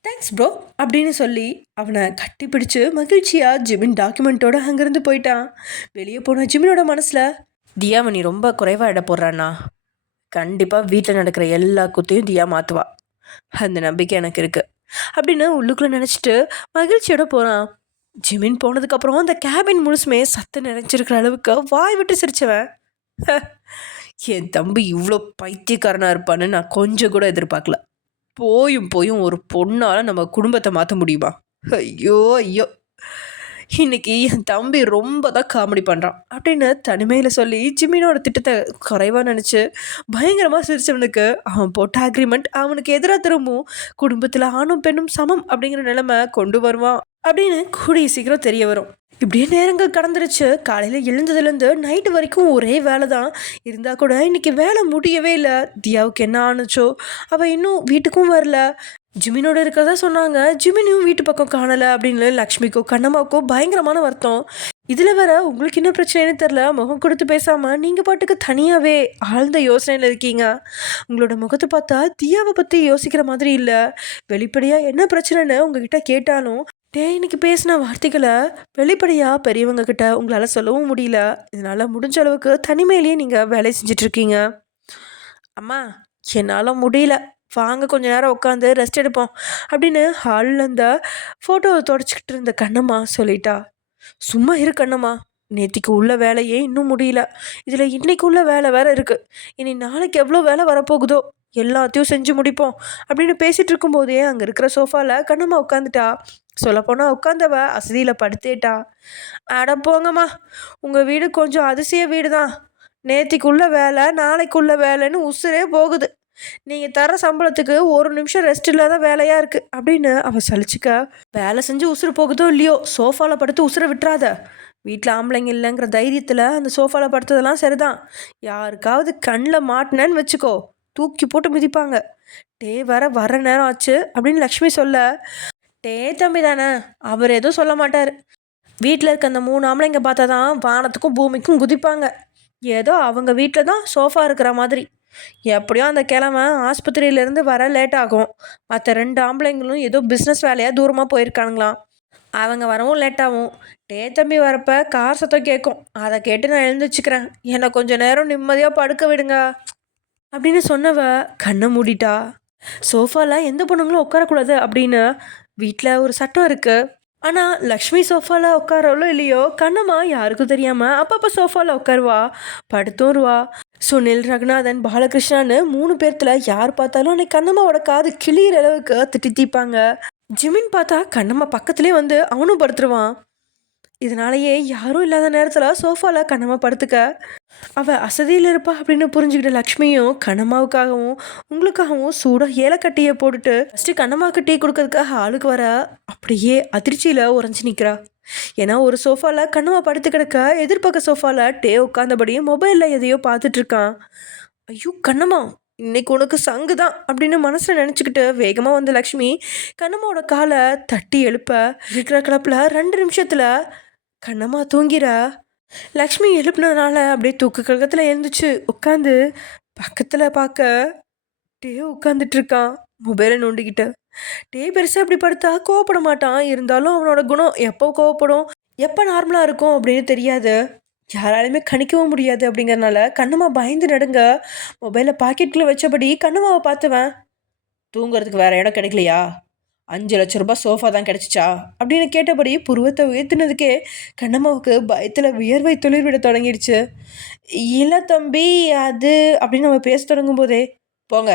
தேங்க்ஸ் ப்ரோ அப்படின்னு சொல்லி அவனை கட்டி பிடிச்சு மகிழ்ச்சியாக ஜிமின் டாக்குமெண்ட்டோட அங்கேருந்து போயிட்டான். வெளியே போன ஜிமினோட மனசில், தியாவை நீ ரொம்ப குறைவாக இட போடுறான்னா, கண்டிப்பாக வீட்டில் நடக்கிற எல்லா குத்தையும் தியா மாற்றுவா, அந்த நம்பிக்கை எனக்கு இருக்குது அப்படின்னு உள்ளுக்குள்ளே நினச்சிட்டு மகிழ்ச்சியோட போகிறான். ஜிமின் போனதுக்கப்புறம் அந்த கேபின் முழுசுமே சத்து நிறைஞ்சிருக்கிற அளவுக்கு வாய் விட்டு சிரிச்சவன், என் தம்பி இவ்வளோ பைத்தியக்காரனாக இருப்பான்னு நான் கொஞ்சம் கூட எதிர்பார்க்கல, போயும் போயும் ஒரு பொண்ணால் நம்ம குடும்பத்தை மாற்ற முடியுமா, ஐயோ ஐயோ, இன்னைக்கு என் தம்பி ரொம்ப தான் காமெடி பண்ணுறான் அப்படின்னு தனிமையில் சொல்லி ஜிமினோட திட்டத்தை குறைவாக நினச்சி பயங்கரமாக சிரிச்சவனுக்கு அவன் போட்ட அக்ரிமெண்ட் அவனுக்கு எதிராக திரும்பவும் குடும்பத்தில் ஆணும் பெண்ணும் சமம் அப்படிங்கிற நிலைமை கொண்டு வருவான் அப்படின்னு கூடிய சீக்கிரம் தெரிய வரும். இப்படியே நேரங்கள் கடந்துருச்சு. காலையில் எழுந்ததுலேருந்து நைட்டு வரைக்கும் ஒரே வேலை தான் இருந்தால் கூட இன்றைக்கி வேலை முடியவே இல்லை. தியாவுக்கு என்ன ஆணுச்சோ அவள் இன்னும் வீட்டுக்கும் வரல. ஜிமினோட இருக்கிறதா சொன்னாங்க, ஜிமினியும் வீட்டு பக்கம் காணலை அப்படின்னு லக்ஷ்மிக்கோ கண்ணம்மாவுக்கோ பயங்கரமான வருத்தம். இதில் வேற உங்களுக்கு என்ன பிரச்சனைன்னு தெரில, முகம் கொடுத்து பேசாமல் நீங்கள் பாட்டுக்கு தனியாகவே ஆழ்ந்த யோசனையில் இருக்கீங்க. உங்களோட முகத்தை பார்த்தா தியாவை பற்றி யோசிக்கிற மாதிரி இல்லை. வெளிப்படையாக என்ன பிரச்சனைன்னு உங்ககிட்ட கேட்டாலும் இன்னைக்கு பேசின வார்த்தைகளை வெளிப்படையாக பெரியவங்க கிட்ட உங்களால் சொல்லவும் முடியல. இதனால் முடிஞ்ச அளவுக்கு தனிமையிலேயே நீங்கள் வேலை செஞ்சிட்ருக்கீங்க. அம்மா என்னால் முடியல, வாங்க கொஞ்ச நேரம் உட்காந்து ரெஸ்ட் எடுப்போம் அப்படின்னு ஹாலில் இருந்த ஃபோட்டோவை தொடச்சிக்கிட்டு இருந்த கண்ணம்மா சொல்லிட்டா. சும்மா இரு கண்ணம்மா, நேற்றுக்கு உள்ள வேலையே இன்னும் முடியல, இதில் இன்றைக்கு உள்ள வேலை வேறு இருக்குது, இனி நாளைக்கு எவ்வளோ வேலை வரப்போகுதோ எல்லாத்தையும் செஞ்சு முடிப்போம் அப்படின்னு பேசிகிட்டு இருக்கும்போதே அங்கே இருக்கிற சோஃபாவில் கண்ணம்மா உட்காந்துட்டா. சொல்லப்போனால் உட்காந்தவ அசதியில் படுத்தேட்டா. அட போங்கம்மா, உங்கள் வீடு கொஞ்சம் அதிசய வீடு தான், நேத்திக்குள்ள வேலை நாளைக்குள்ள வேலைன்னு உசுரே போகுது, நீங்கள் தர சம்பளத்துக்கு ஒரு நிமிஷம் ரெஸ்ட் இல்லாத வேலையாக இருக்குது அப்படின்னு அவள் சலிச்சுக்க. வேலை செஞ்சு உசுறு போகுதோ இல்லையோ, சோஃபாவில் படுத்து உசுரை விட்டுறாத. வீட்டில் ஆம்பளைங்க இல்லைங்கிற தைரியத்தில் அந்த சோஃபாவில் படுத்ததெல்லாம் சரிதான், யாருக்காவது கண்ணில் மாட்டினேன்னு வச்சுக்கோ தூக்கி போட்டு மிதிப்பாங்க. வர நேரம் ஆச்சு அப்படின்னு லக்ஷ்மி சொல்ல, தம்பி தானே, அவர் எதுவும் சொல்ல மாட்டார், வீட்டில் இருக்க அந்த 3 ஆம்பளைங்க பார்த்தா தான் வானத்துக்கும் பூமிக்கும் குதிப்பாங்க, ஏதோ அவங்க வீட்டில் தான் சோஃபா இருக்கிற மாதிரி. எப்படியும் அந்த கிழமை ஆஸ்பத்திரியிலேருந்து வர லேட் ஆகும். மற்ற 2 ஆம்பளைங்களும் ஏதோ பிஸ்னஸ் வேலையாக தூரமாக போயிருக்கானுங்களாம், அவங்க வரவும் லேட் ஆகும். தம்பி வரப்போ கார் சத்தம் கேட்கும், அதை கேட்டு நான் எழுந்துச்சுக்கிறேன், என்னை கொஞ்சம் நேரம் நிம்மதியாக படுக்க விடுங்க அப்படின்னு சொன்னவ கண்ணை மூடிட்டா. சோஃபாவில் எந்த பொண்ணுங்களும் உட்காரக்கூடாது அப்படின்னு வீட்டில் ஒரு சட்டம் இருக்குது. ஆனால் லக்ஷ்மி சோஃபாவில் உட்காரவளோ இல்லையோ, கண்ணம்மா யாருக்கும் தெரியாமல் அப்பப்போ சோஃபாவில் உட்காருவா, படுத்தோருவா. சுனில், ரகுநாதன், பாலகிருஷ்ணான்னு 3 பேர்த்தில் யார் பார்த்தாலும் அன்னைக்கு கண்ணம்மாவோட காது கிளியிற அளவுக்கு திட்டிப்பாங்க. ஜிமின் பார்த்தா கண்ணம்மா பக்கத்துலேயே வந்து அவனும் படுத்துருவான். இதனாலேயே யாரும் இல்லாத நேரத்தில் சோஃபாவில் கண்ணம்மா படுத்துக்க அவள் அசதியில் இருப்பா அப்படின்னு புரிஞ்சுக்கிட்ட லக்ஷ்மியும் கண்ணம்மாவுக்காகவும் உங்களுக்காகவும் சூடாக ஏலக்கட்டியை போட்டுட்டு ஃபஸ்ட்டு கண்ணம்மாவுக்கு டீ கொடுக்கறதுக்காக ஆளுக்கு வர அப்படியே அதிர்ச்சியில் உறைஞ்சி நிற்கிறா. ஏன்னா ஒரு சோஃபாவில் கண்ணம்மா படுத்து கிடக்க, எதிர்பக்க சோஃபாவில் உட்காந்தபடியே மொபைலில் எதையோ பார்த்துட்ருக்கான். ஐயோ கண்ணம்மா, இன்னைக்கு உனக்கு சங்கு தான் அப்படின்னு மனசில் நினச்சிக்கிட்டு வேகமாக வந்த லக்ஷ்மி கண்ணம்மாவோட காலை தட்டி எழுப்ப இருக்கிற கிளப்பில் 2 நிமிஷத்தில் கண்ணம்மா தூங்கிறா. லக்ஷ்மி எழுப்புனதுனால அப்படியே தூக்கு கழகத்தில் எழுந்துச்சு உட்காந்து பக்கத்தில் பார்க்க உட்காந்துட்ருக்கான். மொபைலை நோண்டிக்கிட்டு. பெருசாக இப்படி படுத்தா கோவப்பட மாட்டான், இருந்தாலும் அவனோட குணம் எப்போ கோவப்படும் எப்போ நார்மலாக இருக்கும் அப்படின்னு தெரியாது, யாராலையுமே கணிக்கவும் முடியாது. அப்படிங்கறனால கண்ணம்மா பயந்து நடுங்க மொபைலை பாக்கெட்டில் வச்சபடி கண்ணம்மாவை பார்த்துவேன். தூங்குறதுக்கு வேற இடம் கிடைக்கலையா? 5 லட்சம் ரூபாய் சோஃபா தான் கிடைச்சிச்சா அப்படின்னு கேட்டபடி புருவத்தை உயர்த்தினதுக்கே கண்ணம்மாவுக்கு பயத்தில் வியர்வை துளிர் விட தொடங்கிடுச்சு. இல்லை தம்பி, அது அப்படின்னு நம்ம பேச தொடங்கும் போதே, போங்க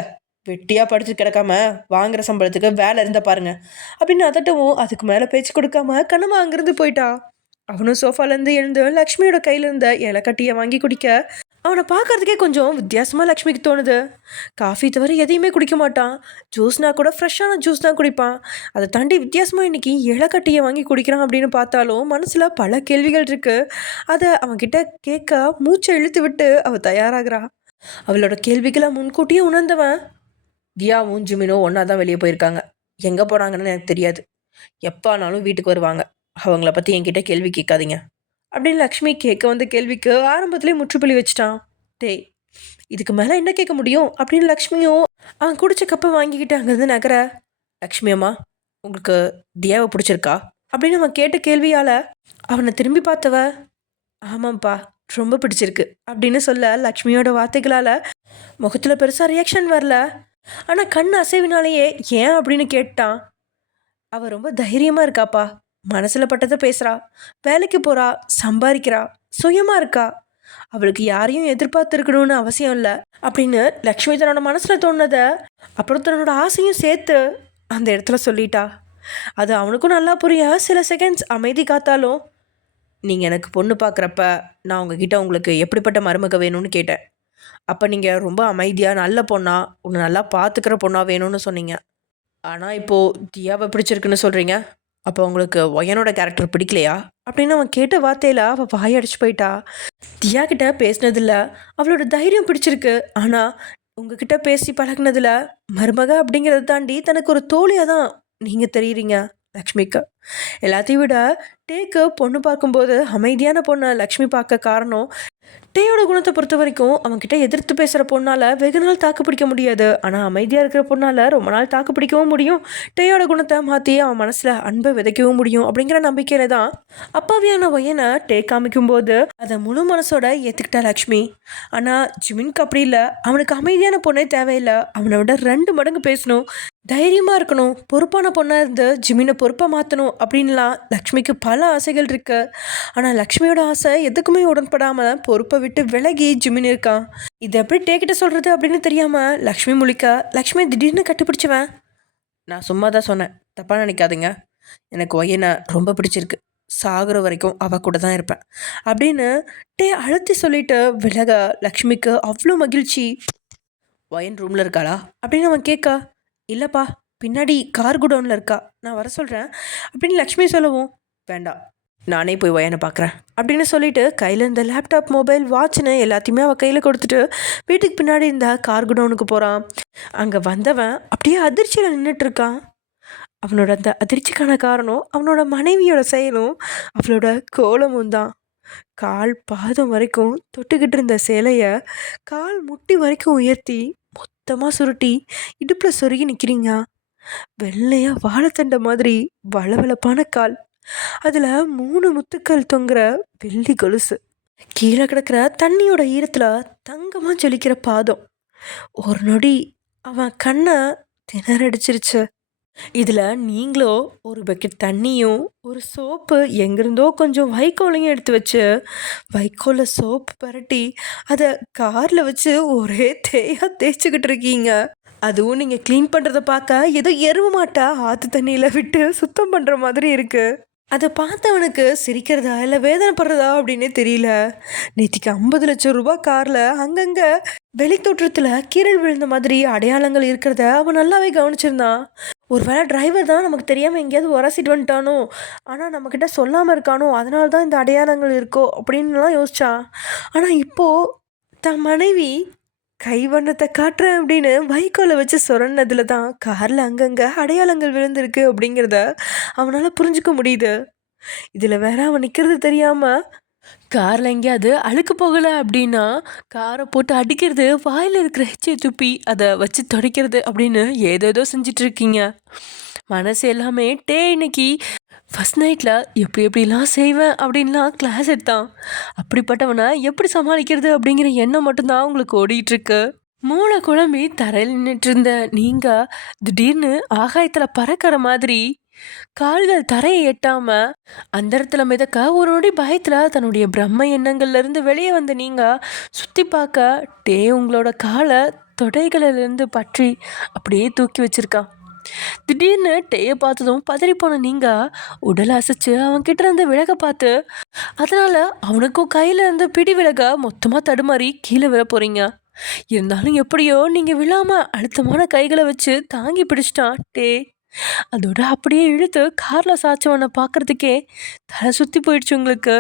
வெட்டியாக படிச்சு கிடக்காம வாங்குற சம்பளத்துக்கு வேலை இருந்தால் பாருங்க அப்படின்னு அதட்டவும் அதுக்கு மேலே பேச்சு கொடுக்காம கண்ணம்மா அங்கேருந்து போயிட்டா. அவனும் சோஃபாலேருந்து எழுந்து லக்ஷ்மியோட கையில் இருந்த இலக்கட்டியை வாங்கி குடிக்க அவனை பார்க்கறதுக்கே கொஞ்சம் வித்தியாசமாக லக்ஷ்மிக்கு தோணுது. காஃபி தவிர எதையுமே குடிக்க மாட்டான், ஜூஸ்னா கூட ஃப்ரெஷ்ஷான ஜூஸ் தான் குடிப்பான். அதை தாண்டி வித்தியாசமாக இன்றைக்கி இலக்கட்டியை வாங்கி குடிக்கிறான் அப்படின்னு பார்த்தாலும் மனசில் பல கேள்விகள் இருக்குது. அதை அவன்கிட்ட கேட்க மூச்சை இழுத்து விட்டு அவள் தயாராகிறா. அவளோட கேள்விகளை முன்கூட்டியே உணர்ந்தவன், தியாவும் ஜிமினும் ஒன்றா தான் வெளியே போயிருக்காங்க, எங்கே போகிறாங்கன்னு எனக்கு தெரியாது, எப்போனாலும் வீட்டுக்கு வருவாங்க, அவங்கள பற்றி என்கிட்ட கேள்வி கேட்காதீங்க அப்படின்னு லக்ஷ்மி கேட்க வந்த கேள்விக்கு ஆரம்பத்துலேயே முற்றுப்புள்ளி வச்சிட்டான். டேய், இதுக்கு மேலே என்ன கேட்க முடியும் அப்படின்னு லக்ஷ்மியும் அவன் குடிச்ச கப்பை வாங்கிக்கிட்டு அங்கேருந்து நகர, லக்ஷ்மி அம்மா உங்களுக்கு தியாவை பிடிச்சிருக்கா அப்படின்னு அவன் கேட்ட கேள்வியால் அவனை திரும்பி பார்த்தவ, ஆமாம்ப்பா ரொம்ப பிடிச்சிருக்கு அப்படின்னு சொல்ல லக்ஷ்மியோட வார்த்தைகளால் முகத்தில் பெருசாக ரியாக்ஷன் வரல. ஆனால் கண் அசைவினாலேயே ஏன் அப்படின்னு கேட்டான். அவள் ரொம்ப தைரியமாக இருக்காப்பா, மனசில் பட்டதை பேசுகிறா, வேலைக்கு போகிறா, சம்பாதிக்கிறா, சுயமாக இருக்கா, அவளுக்கு யாரையும் எதிர்பார்த்துருக்கணும்னு அவசியம் இல்லை அப்படின்னு லக்ஷ்மி தன்னோட மனசில் தோணுனதை அப்புறம் தன்னோட ஆசையும் சேர்த்து அந்த இடத்துல சொல்லிட்டா. அது அவனுக்கும் நல்லா புரிய சில செகண்ட்ஸ் அமைதி காத்தாலும், நீங்கள் எனக்கு பொண்ணு பார்க்குறப்ப நான் உங்ககிட்ட உங்களுக்கு எப்படிப்பட்ட மருமக வேணும்னு கேட்டேன். அப்போ நீங்கள் ரொம்ப அமைதியாக நல்ல பொண்ணா, உன்னை நல்லா பார்த்துக்கிற பொண்ணா வேணும்னு சொன்னீங்க. ஆனால் இப்போது தியாவை பிடிச்சிருக்குன்னு சொல்கிறீங்க, அப்போ உங்களுக்கு ஒயனோட கேரக்டர் பிடிக்கலையா அப்படின்னு அவன் கேட்ட வார்த்தையில் அவள் வாயடிச்சு போயிட்டா. தியா கிட்ட பேசினதில்ல, அவளோட தைரியம் பிடிச்சிருக்கு. ஆனால் உங்ககிட்ட பேசி பழகினதில் மருமக அப்படிங்கிறத தாண்டி தனக்கு ஒரு தோழியாக தான் நீங்கள் தெரியுறீங்க லக்ஷ்மிக்கு. எல்லாத்தையும் விட டேக்கு பொண்ணு பார்க்கும்போது அமைதியான பொண்ணை லக்ஷ்மி பார்க்க காரணம், டேயோட குணத்தை பொறுத்த வரைக்கும் அவன்கிட்ட எதிர்த்து பேசுகிற பொண்ணால் வெகு நாள் தாக்கு பிடிக்க முடியாது, ஆனால் அமைதியாக இருக்கிற பொண்ணால் ரொம்ப நாள் தாக்கு பிடிக்கவும் முடியும், டேயோட குணத்தை மாற்றி அவன் மனசில் அன்பை விதைக்கவும் முடியும் அப்படிங்கிற நம்பிக்கையில தான் அப்பாவியான ஒயனை டே காமிக்கும்போது அதை முழு மனசோட ஏற்றுக்கிட்டா லக்ஷ்மி. ஆனால் ஜிமின்க்கு அப்படி இல்லை, அவனுக்கு அமைதியான பொண்ணே தேவையில்லை, அவனை விட 2 மடங்கு பேசணும், தைரியமாக இருக்கணும், பொறுப்பான பொண்ணாக இருந்து ஜிமினை பொறுப்பாக மாற்றணும் அப்படின்லாம் லக்ஷ்மிக்கு பல ஆசைகள் இருக்கு. ஆனால் லக்ஷ்மியோட ஆசை எதுக்குமே உடன்படாமல் பொறுப்பை விட்டு விலகி ஜிமின் இருக்கான். இது எப்படி டேக்கிட்ட சொல்கிறது அப்படின்னு தெரியாமல் லக்ஷ்மி முழிக்க லக்ஷ்மி திடீர்னு கட்டுப்பிடிச்சுவேன். நான் சும்மா தான் சொன்னேன், தப்பாக நினைக்காதுங்க, எனக்கு ஒய்யனை ரொம்ப பிடிச்சிருக்கு, சாகுற வரைக்கும் அவள் கூட தான் இருப்பேன் அப்படின்னு டே அழுத்தி சொல்லிட்டு விலக லக்ஷ்மிக்கு அவ்வளோ மகிழ்ச்சி. ஒயன் ரூமில் இருக்காளா அப்படின்னு அவன் கேட்க, இல்லைப்பா பின்னாடி கார் குடோனில் இருக்கா, நான் வர சொல்கிறேன் அப்படின்னு லக்ஷ்மி சொல்லவும், வேண்டாம் நானே போய் ஒயனை பார்க்குறேன் அப்படின்னு சொல்லிட்டு கையில் இருந்த லேப்டாப், மொபைல், வாட்ச்னு எல்லாத்தையுமே அவள் கையில் கொடுத்துட்டு வீட்டுக்கு பின்னாடி இருந்த கார் குடோனுக்கு போகிறான். அங்கே வந்தவன் அப்படியே அதிர்ச்சியில் நின்றுட்டுருக்கான். அவனோட அந்த அதிர்ச்சிக்கான காரணம் அவனோட மனைவியோட செயலும் அவளோட கோலமும் தான். கால் பாதம் வரைக்கும் தொட்டுக்கிட்டு இருந்த சேலையை கால் முட்டி வரைக்கும் உயர்த்தி மொத்தமாக சுருட்டி இடுப்பில் சொருகி நிற்கிறீங்க. வெள்ளையாக வாழைத்தண்டை மாதிரி வளவளப்பான கால், அதில் 3 முத்துக்கள் தொங்குற வெள்ளி கொலுசு, கீழே கிடக்கிற தண்ணியோட ஈரத்தில் தங்கமாக ஜொலிக்கிற பாதம். ஒரு நொடி அவன் கண்ணை திணறடிச்சிருச்சு. இதில் நீங்களோ ஒரு பக்கெட் தண்ணியும் ஒரு சோப்பு எங்கிருந்தோ கொஞ்சம் வைக்கோலையும் எடுத்து வச்சு வைக்கோலில் சோப்பு பரட்டி அதை காரில் வச்சு ஒரே தேய்ச்சிக்கிட்டு இருக்கீங்க. அதுவும் நீங்கள் க்ளீன் பண்ணுறதை பார்க்க ஏதோ எருவு மாட்டா ஆற்று தண்ணியில் விட்டு சுத்தம் பண்ணுற மாதிரி இருக்குது. அதை பார்த்தவனுக்கு சிரிக்கிறதா இல்லை வேதனைப்படுறதா அப்படின்னே தெரியல. நேற்றுக்கு 50 லட்சம் ரூபாய் காரில் அங்கங்கே வெளித்தோற்றத்தில் கீரல் விழுந்த மாதிரி அடையாளங்கள் இருக்கிறத அவன் நல்லாவே கவனிச்சிருந்தான். ஒரு வேளை டிரைவர் தான் நமக்கு தெரியாமல் எங்கேயாவது உரசிட்டு வந்துட்டானோ, ஆனால் நம்மக்கிட்ட சொல்லாமல் இருக்கானோ, அதனால தான் இந்த அடையாளங்கள் இருக்கோ அப்படின்லாம் யோசிச்சான். ஆனால் இப்போது தன் மனைவி கைவண்ணத்தை காட்டுறேன் அப்படின்னு வைக்கோலை வச்சு சொரன்னதுல தான் காரில் அங்கங்கே அடையாளங்கள் விழுந்திருக்கு அப்படிங்கிறத அவனால் புரிஞ்சுக்க முடியுது. இதில் வேற அவன் நிற்கிறது தெரியாமல் காரில் எங்கேயாவது அழுக்கு போகலை அப்படின்னா காரை போட்டு அடிக்கிறது, வாயில் இருக்கிற எச்சியை துப்பி அதை வச்சு துடைக்கிறது அப்படின்னு ஏதேதோ செஞ்சிட்ருக்கீங்க. மனசு எல்லாமே இன்னைக்கு ஃபஸ்ட் நைட்டில் எப்படி எப்படிலாம் செய்வேன் அப்படின்லாம் கிளாஸ் எடுத்தான். அப்படிப்பட்டவனை எப்படி சமாளிக்கிறது அப்படிங்கிற எண்ணம் மட்டும்தான் உங்களுக்கு ஓடிட்டுருக்கு. மூளை குழம்பி தரையில் நின்றுட்டு இருந்த நீங்கள் திடீர்னு ஆகாயத்தில் பறக்கிற மாதிரி கால்கள் தரையை எட்டாம அந்த இடத்துல மிதக்க ஒரு நொடி பயத்துல தன்னுடைய பிரம்ம எண்ணங்கள்ல இருந்து வெளியே வந்த நீங்க சுத்தி பார்க்க உங்களோட காலை தொடைகளிலிருந்து பற்றி அப்படியே தூக்கி வச்சிருக்கான். திடீர்னு டேயை பார்த்ததும் பதறி போன நீங்க உடலை அசைச்சு அவன்கிட்ட இருந்து விலக பார்த்து அதனால அவனுக்கும் கையில இருந்து பிடி விலக மொத்தமா தடுமாறி கீழே விழ போறீங்க. இருந்தாலும் எப்படியோ நீங்க விழாம அழுத்தமான கைகளை வச்சு தாங்கி பிடிச்சிட்டான் அதோட அப்படியே இழுத்து கார்ல சாச்சவனை பார்க்கறதுக்கே தலை சுத்தி போயிடுச்சு உங்களுக்கு.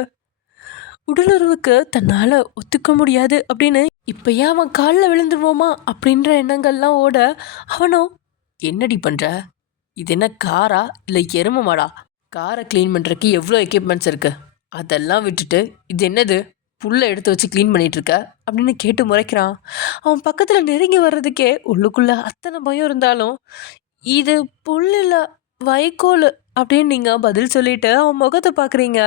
உடலுறவுக்கு தன்னால ஒத்துக்க முடியாது அப்படின்னு இப்பயே அவன் காலில் விழுந்துருவோமா அப்படின்ற எண்ணங்கள்லாம் ஓட அவனோ என்னடி பண்ற, இது என்ன காரா இல்லை எரும மாடா? காரை க்ளீன் பண்ணுறதுக்கு எவ்வளோ எக்யூப்மெண்ட்ஸ் இருக்கு, அதெல்லாம் விட்டுட்டு இது என்னது புல்லை எடுத்து வச்சு க்ளீன் பண்ணிட்டு இருக்க அப்படின்னு கேட்டு முறைக்கிறான். அவன் பக்கத்தில் நெருங்கி வர்றதுக்கே உள்ளுக்குள்ள அத்தனை பயம் இருந்தாலும் இது புல் இல்லை வைக்கோல் அப்படின்னு நீங்கள் பதில் சொல்லிட்டு அவன் முகத்தை பார்க்குறீங்க.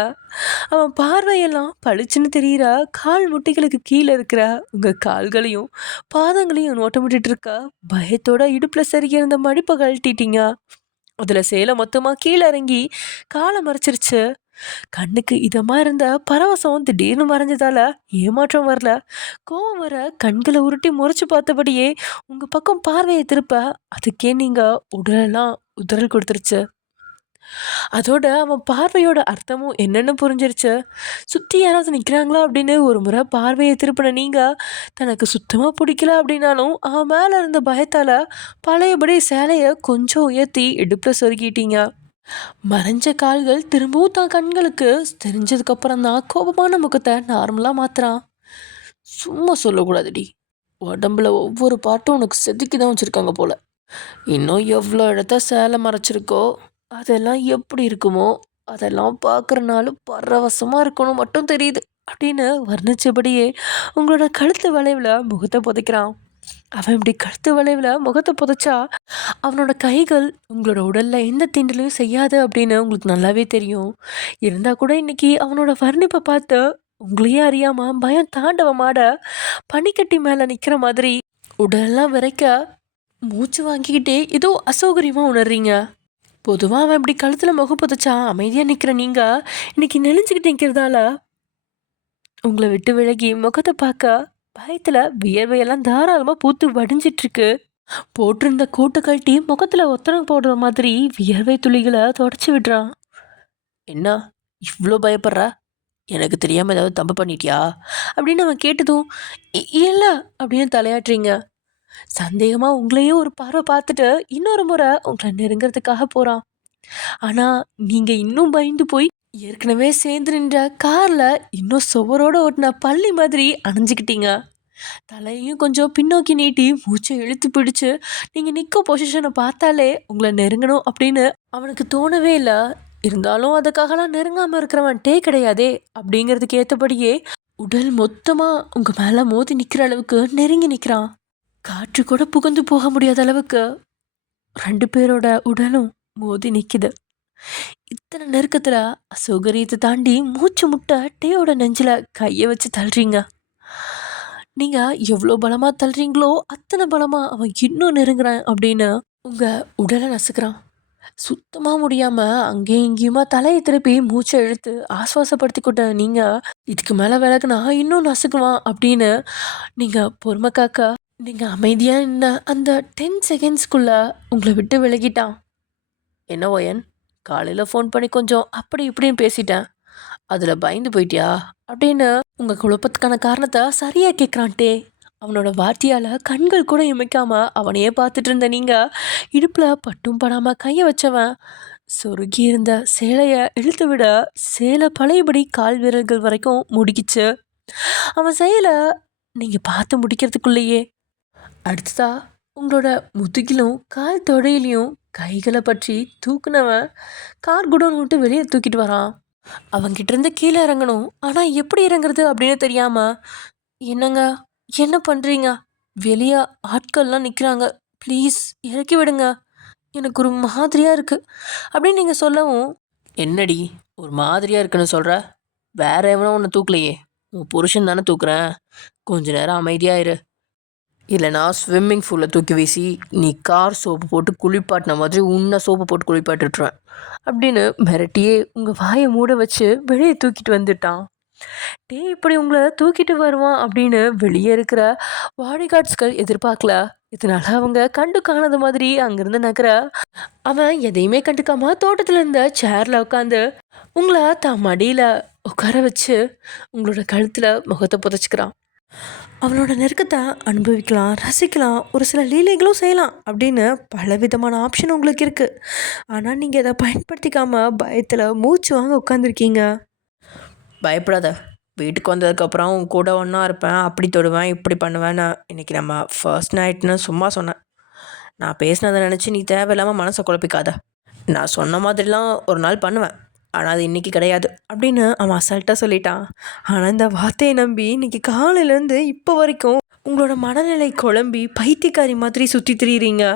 அவன் பார்வையெல்லாம் பளிச்சுன்னு தெரிகிற கால் முட்டிகளுக்கு கீழே இருக்கிற உங்கள் கால்களையும் பாதங்களையும் நோட்டமிட்டு இருக்க பயத்தோட இடுப்பில் சருகி இருந்த மடிப்பை கழட்டிட்டீங்க. அதில் சேலை மொத்தமாக கீழே இறங்கி காலை மறைச்சிருச்சு. கண்ணுக்கு இதமாக இருந்த பரவசம் திடீர்னு மறைஞ்சதால ஏமாற்றம் வரல, கோவம் வர கண்களை உருட்டி முறைச்சு பார்த்தபடியே உங்கள் பக்கம் பார்வையை திருப்ப அதுக்கே நீங்கள் உடலெல்லாம் உதறல் கொடுத்துருச்சு. அதோட அவன் பார்வையோட அர்த்தமும் என்னென்னு புரிஞ்சிருச்சு. சுற்றி யாராவது நிற்கிறாங்களா அப்படின்னு ஒரு முறை பார்வையை திருப்பின நீங்கள் தனக்கு சுத்தமாக பிடிக்கல அப்படின்னாலும் அவன் மேலே இருந்த பயத்தால் பழையபடி சேலையை கொஞ்சம் உயர்த்தி இடுப்பில் சொருகிட்டீங்க. மறைஞ்ச கால்கள் திரும்பவும் தான் கண்களுக்கு தெரிஞ்சதுக்கப்புறம் தான் கோபமான முகத்தை நார்மலாக மாத்துறான். சும்மா சொல்லக்கூடாதுடி, உடம்புல ஒவ்வொரு பாட்டும் உனக்கு செதுக்கி தான் வச்சுருக்காங்க போல. இன்னும் எவ்வளோ இடத்த சேலை மறைச்சிருக்கோ அதெல்லாம் எப்படி இருக்குமோ அதெல்லாம் பார்க்குறனாலும் பரவசமாக இருக்கணும் மட்டும் தெரியுது அப்படின்னு வர்ணிச்சபடியே உங்களோட கழுத்து வளைவில் முகத்தை புதைக்கிறான். அவன் இப்படி கழுத்து வளைவில் முகத்தை புதைச்சா அவனோட கைகள் உங்களோட உடலில் எந்த தீண்டலையும் செய்யாது அப்படின்னு உங்களுக்கு நல்லாவே தெரியும். இருந்தால் கூட இன்னைக்கு அவனோட வர்ணிப்பை பார்த்து உங்களையே அறியாமல் பயம் தாண்டவமாட பனிக்கட்டி மேலே நிற்கிற மாதிரி உடலெல்லாம் விரைக்க மூச்சு வாங்கிக்கிட்டே ஏதோ அசௌகரியமாக உணர்றீங்க. பொதுவாக அவன் இப்படி கழுத்தில் முகம் புதைச்சா அமைதியாக நிற்கிற நீங்கள் இன்னைக்கு நெளிஞ்சுக்கிட்டு நிற்கிறதால உங்களை விட்டு விலகி முகத்தை பார்க்க பயத்தில் வியர்வையெல்லாம் தாராளமாக பூத்து வடிஞ்சிட்ருக்கு. போட்டிருந்த கூட்டை கழட்டி முகத்தில் ஒத்தனம் போடுற மாதிரி வியர்வை துளிகளை தொடச்சி விடுறான். என்ன இவ்வளோ பயப்படுற, எனக்கு தெரியாமல் ஏதாவது தப்பு பண்ணிட்டியா அப்படின்னு அவன் கேட்டதும் இல்லை அப்படின்னு தலையாட்டுறீங்க. சந்தேகமாக உங்களையே ஒரு பார்வை பார்த்துட்டு இன்னொரு முறை உங்களை நெருங்கிறதுக்காக போகிறான். ஆனால் நீங்கள் இன்னும் பயந்து போய் ஏற்கனவே சேர்ந்து நின்ற காரில் இன்னும் சுவரோடு ஓட்டின பள்ளி மாதிரி அணைஞ்சிக்கிட்டீங்க. தலையும் கொஞ்சம் பின்னோக்கி நீட்டி மூச்சை இழுத்து பிடிச்சு நீங்கள் நிற்க பொசிஷனை பார்த்தாலே உங்களை நெருங்கணும் அப்படின்னு அவனுக்கு தோணவே இல்லை. இருந்தாலும் அதுக்காகலாம் நெருங்காமல் இருக்கிறவன் கிடையாதே அப்படிங்கிறதுக்கு ஏற்றபடியே உடல் மொத்தமாக உங்கள் மேலே மோதி நிற்கிற அளவுக்கு நெருங்கி நிற்கிறான். காற்று கூட புகுந்து போக முடியாத அளவுக்கு 2 பேரோட உடலும் மோதி நிற்கிது. இத்தனை நெருக்கத்தில் அசௌகரியத்தை தாண்டி மூச்சு முட்டை டேயோட நெஞ்சில் கையை வச்சு தள்ளுறீங்க. நீங்கள் எவ்வளோ பலமாக தள்ளுறீங்களோ அத்தனை பலமாக அவன் இன்னும் நெருங்குறான் அப்படின்னு உங்கள் உடலை நசுக்கிறான். சுத்தமாக முடியாமல் அங்கேயும் இங்கேயுமா தலையை திருப்பி மூச்சை இழுத்து ஆஸ்வாசப்படுத்திக்கிட்ட நீங்கள் இதுக்கு மேலே விலகுனா இன்னும் நசுக்குவான் அப்படின்னு நீங்கள் பொறுமை காக்க நீங்கள் அமைதியாக நின்ன அந்த 10 செகண்ட்ஸ்குள்ளே உங்களை விட்டு விலகிட்டான். என்ன ஓயன், காலையில் ஃபோன் பண்ணி கொஞ்சம் அப்படி இப்படின்னு பேசிட்டேன், அதில் பயந்து போயிட்டியா அப்படின்னு உங்கள் குழப்பத்துக்கான காரணத்தை சரியாக கேட்குறான்ட்டே. அவனோட வார்த்தையால் கண்கள் கூட இமைக்காமல் அவனையே பார்த்துட்டு இருந்த நீங்கள் இடுப்பில் பட்டும் படாமல் கையை வச்சவன் சொருகி இருந்த சேலையை இழுத்து விட சேலை பழையபடி கால் விரல்கள் வரைக்கும் முடிக்கிச்சு. அவன் செயலை நீங்கள் பார்த்து முடிக்கிறதுக்குள்ளேயே அடுத்ததா உங்களோட முதுகிலும் கால் தொடையிலையும் கைகளை பற்றி தூக்குனவன் கார் குடோன் விட்டு வெளியே தூக்கிட்டு வரான். அவங்கிட்ட இருந்து கீழே இறங்கணும். ஆனால் எப்படி இறங்குறது அப்படின்னு தெரியாமல், என்னங்க என்ன பண்ணுறீங்க? வெளியே ஆட்கள்லாம் நிற்கிறாங்க, ப்ளீஸ் இறக்கி விடுங்க, எனக்கு ஒரு மாதிரியாக இருக்குது அப்படின்னு நீங்கள் சொல்லவும், என்னடி ஒரு மாதிரியாக இருக்குன்னு சொல்கிற? வேற எவனோ ஒன்று தூக்கலையே, உன் புருஷன் தானே தூக்குறேன், கொஞ்ச நேரம் அமைதியாயிரு, இல்லைனா ஸ்விம்மிங் பூலில் தூக்கி வீசி நீ கார் சோப்பு போட்டு குளிப்பாட்டின மாதிரி உன்னை சோப்பு போட்டு குளிப்பாட்டுட்ருவேன் அப்படின்னு மிரட்டியே உங்கள் வாயை மூட வச்சு வெளியே தூக்கிட்டு வந்துட்டான். இப்படி உங்களை தூக்கிட்டு வருவான் அப்படின்னு வெளியே இருக்கிற பாடிகார்ட்ஸ்கள் எதிர்பார்க்கல. இதனால அவங்க கண்டு காணாத மாதிரி அங்கிருந்து நகர, அவன் எதையுமே கண்டுக்காம தோட்டத்தில் இருந்த சேர்ல உட்காந்து உங்களை தான் மடியில் உட்கார வச்சு உங்களோட கழுத்தில் முகத்தை புதைச்சிக்கிறான். அவனோட நெருக்கத்தை அனுபவிக்கலாம், ரசிக்கலாம், ஒரு சில லீலைகளும் செய்யலாம் அப்படின்னு பல விதமான ஆப்ஷன் உங்களுக்கு இருக்குது. ஆனால் நீங்கள் அதை பயன்படுத்திக்காமல் பயத்தில் மூச்சு வாங்க உட்காந்துருக்கீங்க. பயப்படாத, வீட்டுக்கு வந்ததுக்கப்புறம் உன் கூட ஒன்றா இருப்பேன், அப்படி தொடுவேன், இப்படி பண்ணுவேன்னு இன்றைக்கி நம்ம ஃபர்ஸ்ட் நைட்னு சும்மா சொன்னேன். நான் பேசினதை நினச்சி நீ தேவையில்லாமல் மனசை குழப்பிக்காத. நான் சொன்ன மாதிரிலாம் ஒரு நாள் பண்ணுவேன், ஆனால் அது இன்றைக்கி கிடையாது அப்படின்னு அவன் அசால்ட்டாக சொல்லிட்டான். ஆனால் இந்த வார்த்தையை நம்பி இன்றைக்கி காலையிலேருந்து இப்போ வரைக்கும் உங்களோட மனநிலை குழம்பி பைத்தியக்காரி மாதிரி சுற்றி திரியிறீங்க.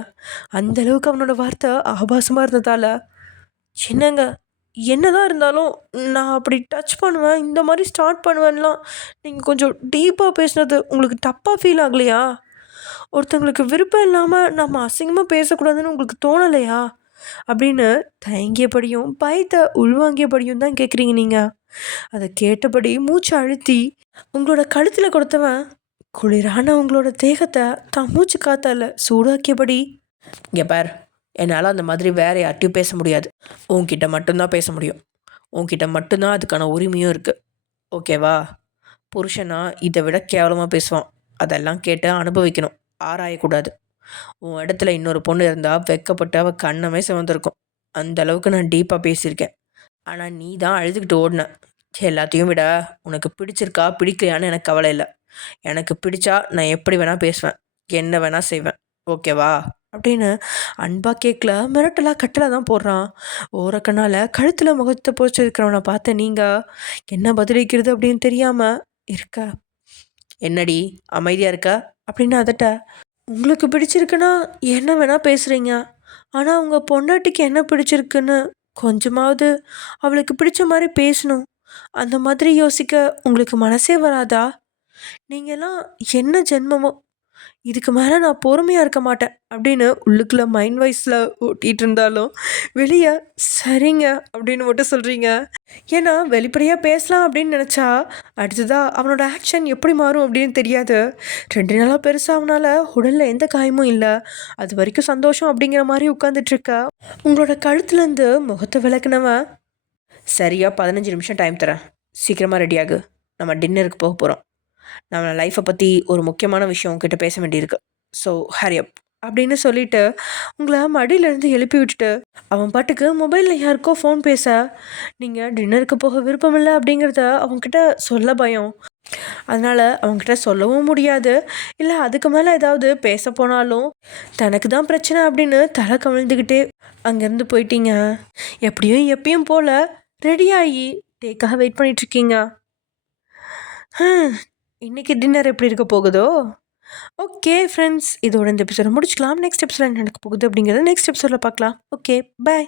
அந்தளவுக்கு அவனோட வார்த்தை ஆபாசமாக இருந்ததால், என்னங்க என்னதான் இருந்தாலும் நான் அப்படி டச் பண்ணுவேன், இந்த மாதிரி ஸ்டார்ட் பண்ணுவேன்லாம் நீங்கள் கொஞ்சம் டீப்பாக பேசுனது உங்களுக்கு தப்பாக ஃபீல் ஆகலையா? ஒருத்தங்களுக்கு விருப்பம் இல்லாமல் நம்ம அசிங்கமாக பேசக்கூடாதுன்னு உங்களுக்கு தோணலையா அப்படின்னு தயங்கியபடியும் பயத்தை உள்வாங்கியபடியும் தான் கேட்குறீங்க நீங்கள். அதை கேட்டபடி மூச்சு அழுத்தி உங்களோட கழுத்தில் கொடுத்தவன் குளிரான உங்களோட தேகத்தை தான் மூச்சு காத்தால சூடாக்கியபடி, இங்கே பார், என்னால் அந்த மாதிரி வேறு யார்ட்டையும் பேச முடியாது, உன்கிட்ட மட்டும்தான் பேச முடியும், உன்கிட்ட மட்டும்தான் அதுக்கான உரிமையும் இருக்குது, ஓகேவா? புருஷனா இதை விட கேவலமாக பேசுவான், அதெல்லாம் கேட்டு அனுபவிக்கணும், ஆராயக்கூடாது. உன் இடத்துல இன்னொரு பொண்ணு இருந்தால் வெக்கப்பட்டு அவள் கண்ணமே சிவந்திருக்கும். அந்த அளவுக்கு நான் டீப்பாக பேசியிருக்கேன். ஆனால் நீ தான் அழுதுகிட்டு ஓடின. எல்லாத்தையும் விட உனக்கு பிடிச்சிருக்கா பிடிக்கலையான்னு எனக்கு கவலை இல்லை. எனக்கு பிடிச்சா நான் எப்படி வேணால் பேசுவேன், என்ன வேணால் செய்வேன், ஓகேவா அப்படின்னு அன்பா கேட்கல, மிரட்டலாக கட்டளை தான் போடுறான். ஓரக்கண்ணால் கழுத்தில் முகத்தை போச்சிருக்கிறவனை பார்த்த நீங்கள் என்ன பதிலளிக்கிறது அப்படின்னு தெரியாமல் இருக்க. என்னடி அமைதியாக இருக்க அப்படின்னு அதட்ட. உங்களுக்கு பிடிச்சிருக்குன்னா என்ன வேணால் பேசுகிறீங்க, ஆனால் உங்கள் பொண்டாட்டிக்கு என்ன பிடிச்சிருக்குன்னு கொஞ்சமாவது அவளுக்கு பிடிச்ச மாதிரி பேசணும், அந்த மாதிரி யோசிக்க உங்களுக்கு மனசே வராதா? நீங்கள்லாம் என்ன ஜென்மமோ, இதுக்கு மேலே நான் பொறுமையாக இருக்க மாட்டேன் அப்படின்னு உள்ளுக்குள்ளே மைண்ட் வாய்ஸில் ஓட்டிகிட்டு இருந்தாலும் வெளியே சரிங்க அப்படின்னு மட்டும் சொல்கிறீங்க. ஏன்னா வெளிப்படையாக பேசலாம் அப்படின்னு நினச்சா அடுத்ததாக அவனோட ஆக்ஷன் எப்படி மாறும் அப்படின்னு தெரியாது. 2 நாளாக பெருசாக அவனால் உடலில் எந்த காயமும் இல்லை, அது வரைக்கும் சந்தோஷம் அப்படிங்கிற மாதிரி உட்காந்துட்ருக்க. உங்களோட கழுத்துலேருந்து முகத்தை விளக்குனவன், சரியாக 15 நிமிஷம் டைம் தரேன், சீக்கிரமாக ரெடியாகு, நம்ம டின்னருக்கு போக போகிறோம், நம்ம லைஃப்பை பற்றி ஒரு முக்கியமான விஷயம் உங்ககிட்ட பேச வேண்டியிருக்கு, ஸோ ஹரி அப் அப்படின்னு சொல்லிட்டு உங்களை மடியிலேருந்து எழுப்பி விட்டுட்டு அவன் பாட்டுக்கு மொபைலில் யாருக்கோ ஃபோன் பேச, நீங்கள் டின்னருக்கு போக விருப்பம் இல்லை அப்படிங்கிறத அவங்கக்கிட்ட சொல்ல பயம், அதனால் அவங்ககிட்ட சொல்லவும் முடியாது. இல்லை அதுக்கு மேலே ஏதாவது பேச போனாலும் தனக்கு தான் பிரச்சனை அப்படின்னு தலை கவிழ்ந்துக்கிட்டே அங்கேருந்து போயிட்டீங்க. எப்படியும் எப்பயும் போல் ரெடியாகி டேக்காக வெயிட் பண்ணிகிட்ருக்கீங்க. இன்றைக்கி டின்னர் எப்படி இருக்க போகுதோ? ஓகே ஃப்ரெண்ட்ஸ், இதோட இந்த எபிசோட முடிச்சுக்கலாம். நெக்ஸ்ட் எபிசோட நடக்க போகுது அப்படிங்கிறத நெக்ஸ்ட் எபிசோடில் பார்க்கலாம். ஓகே, பாய்.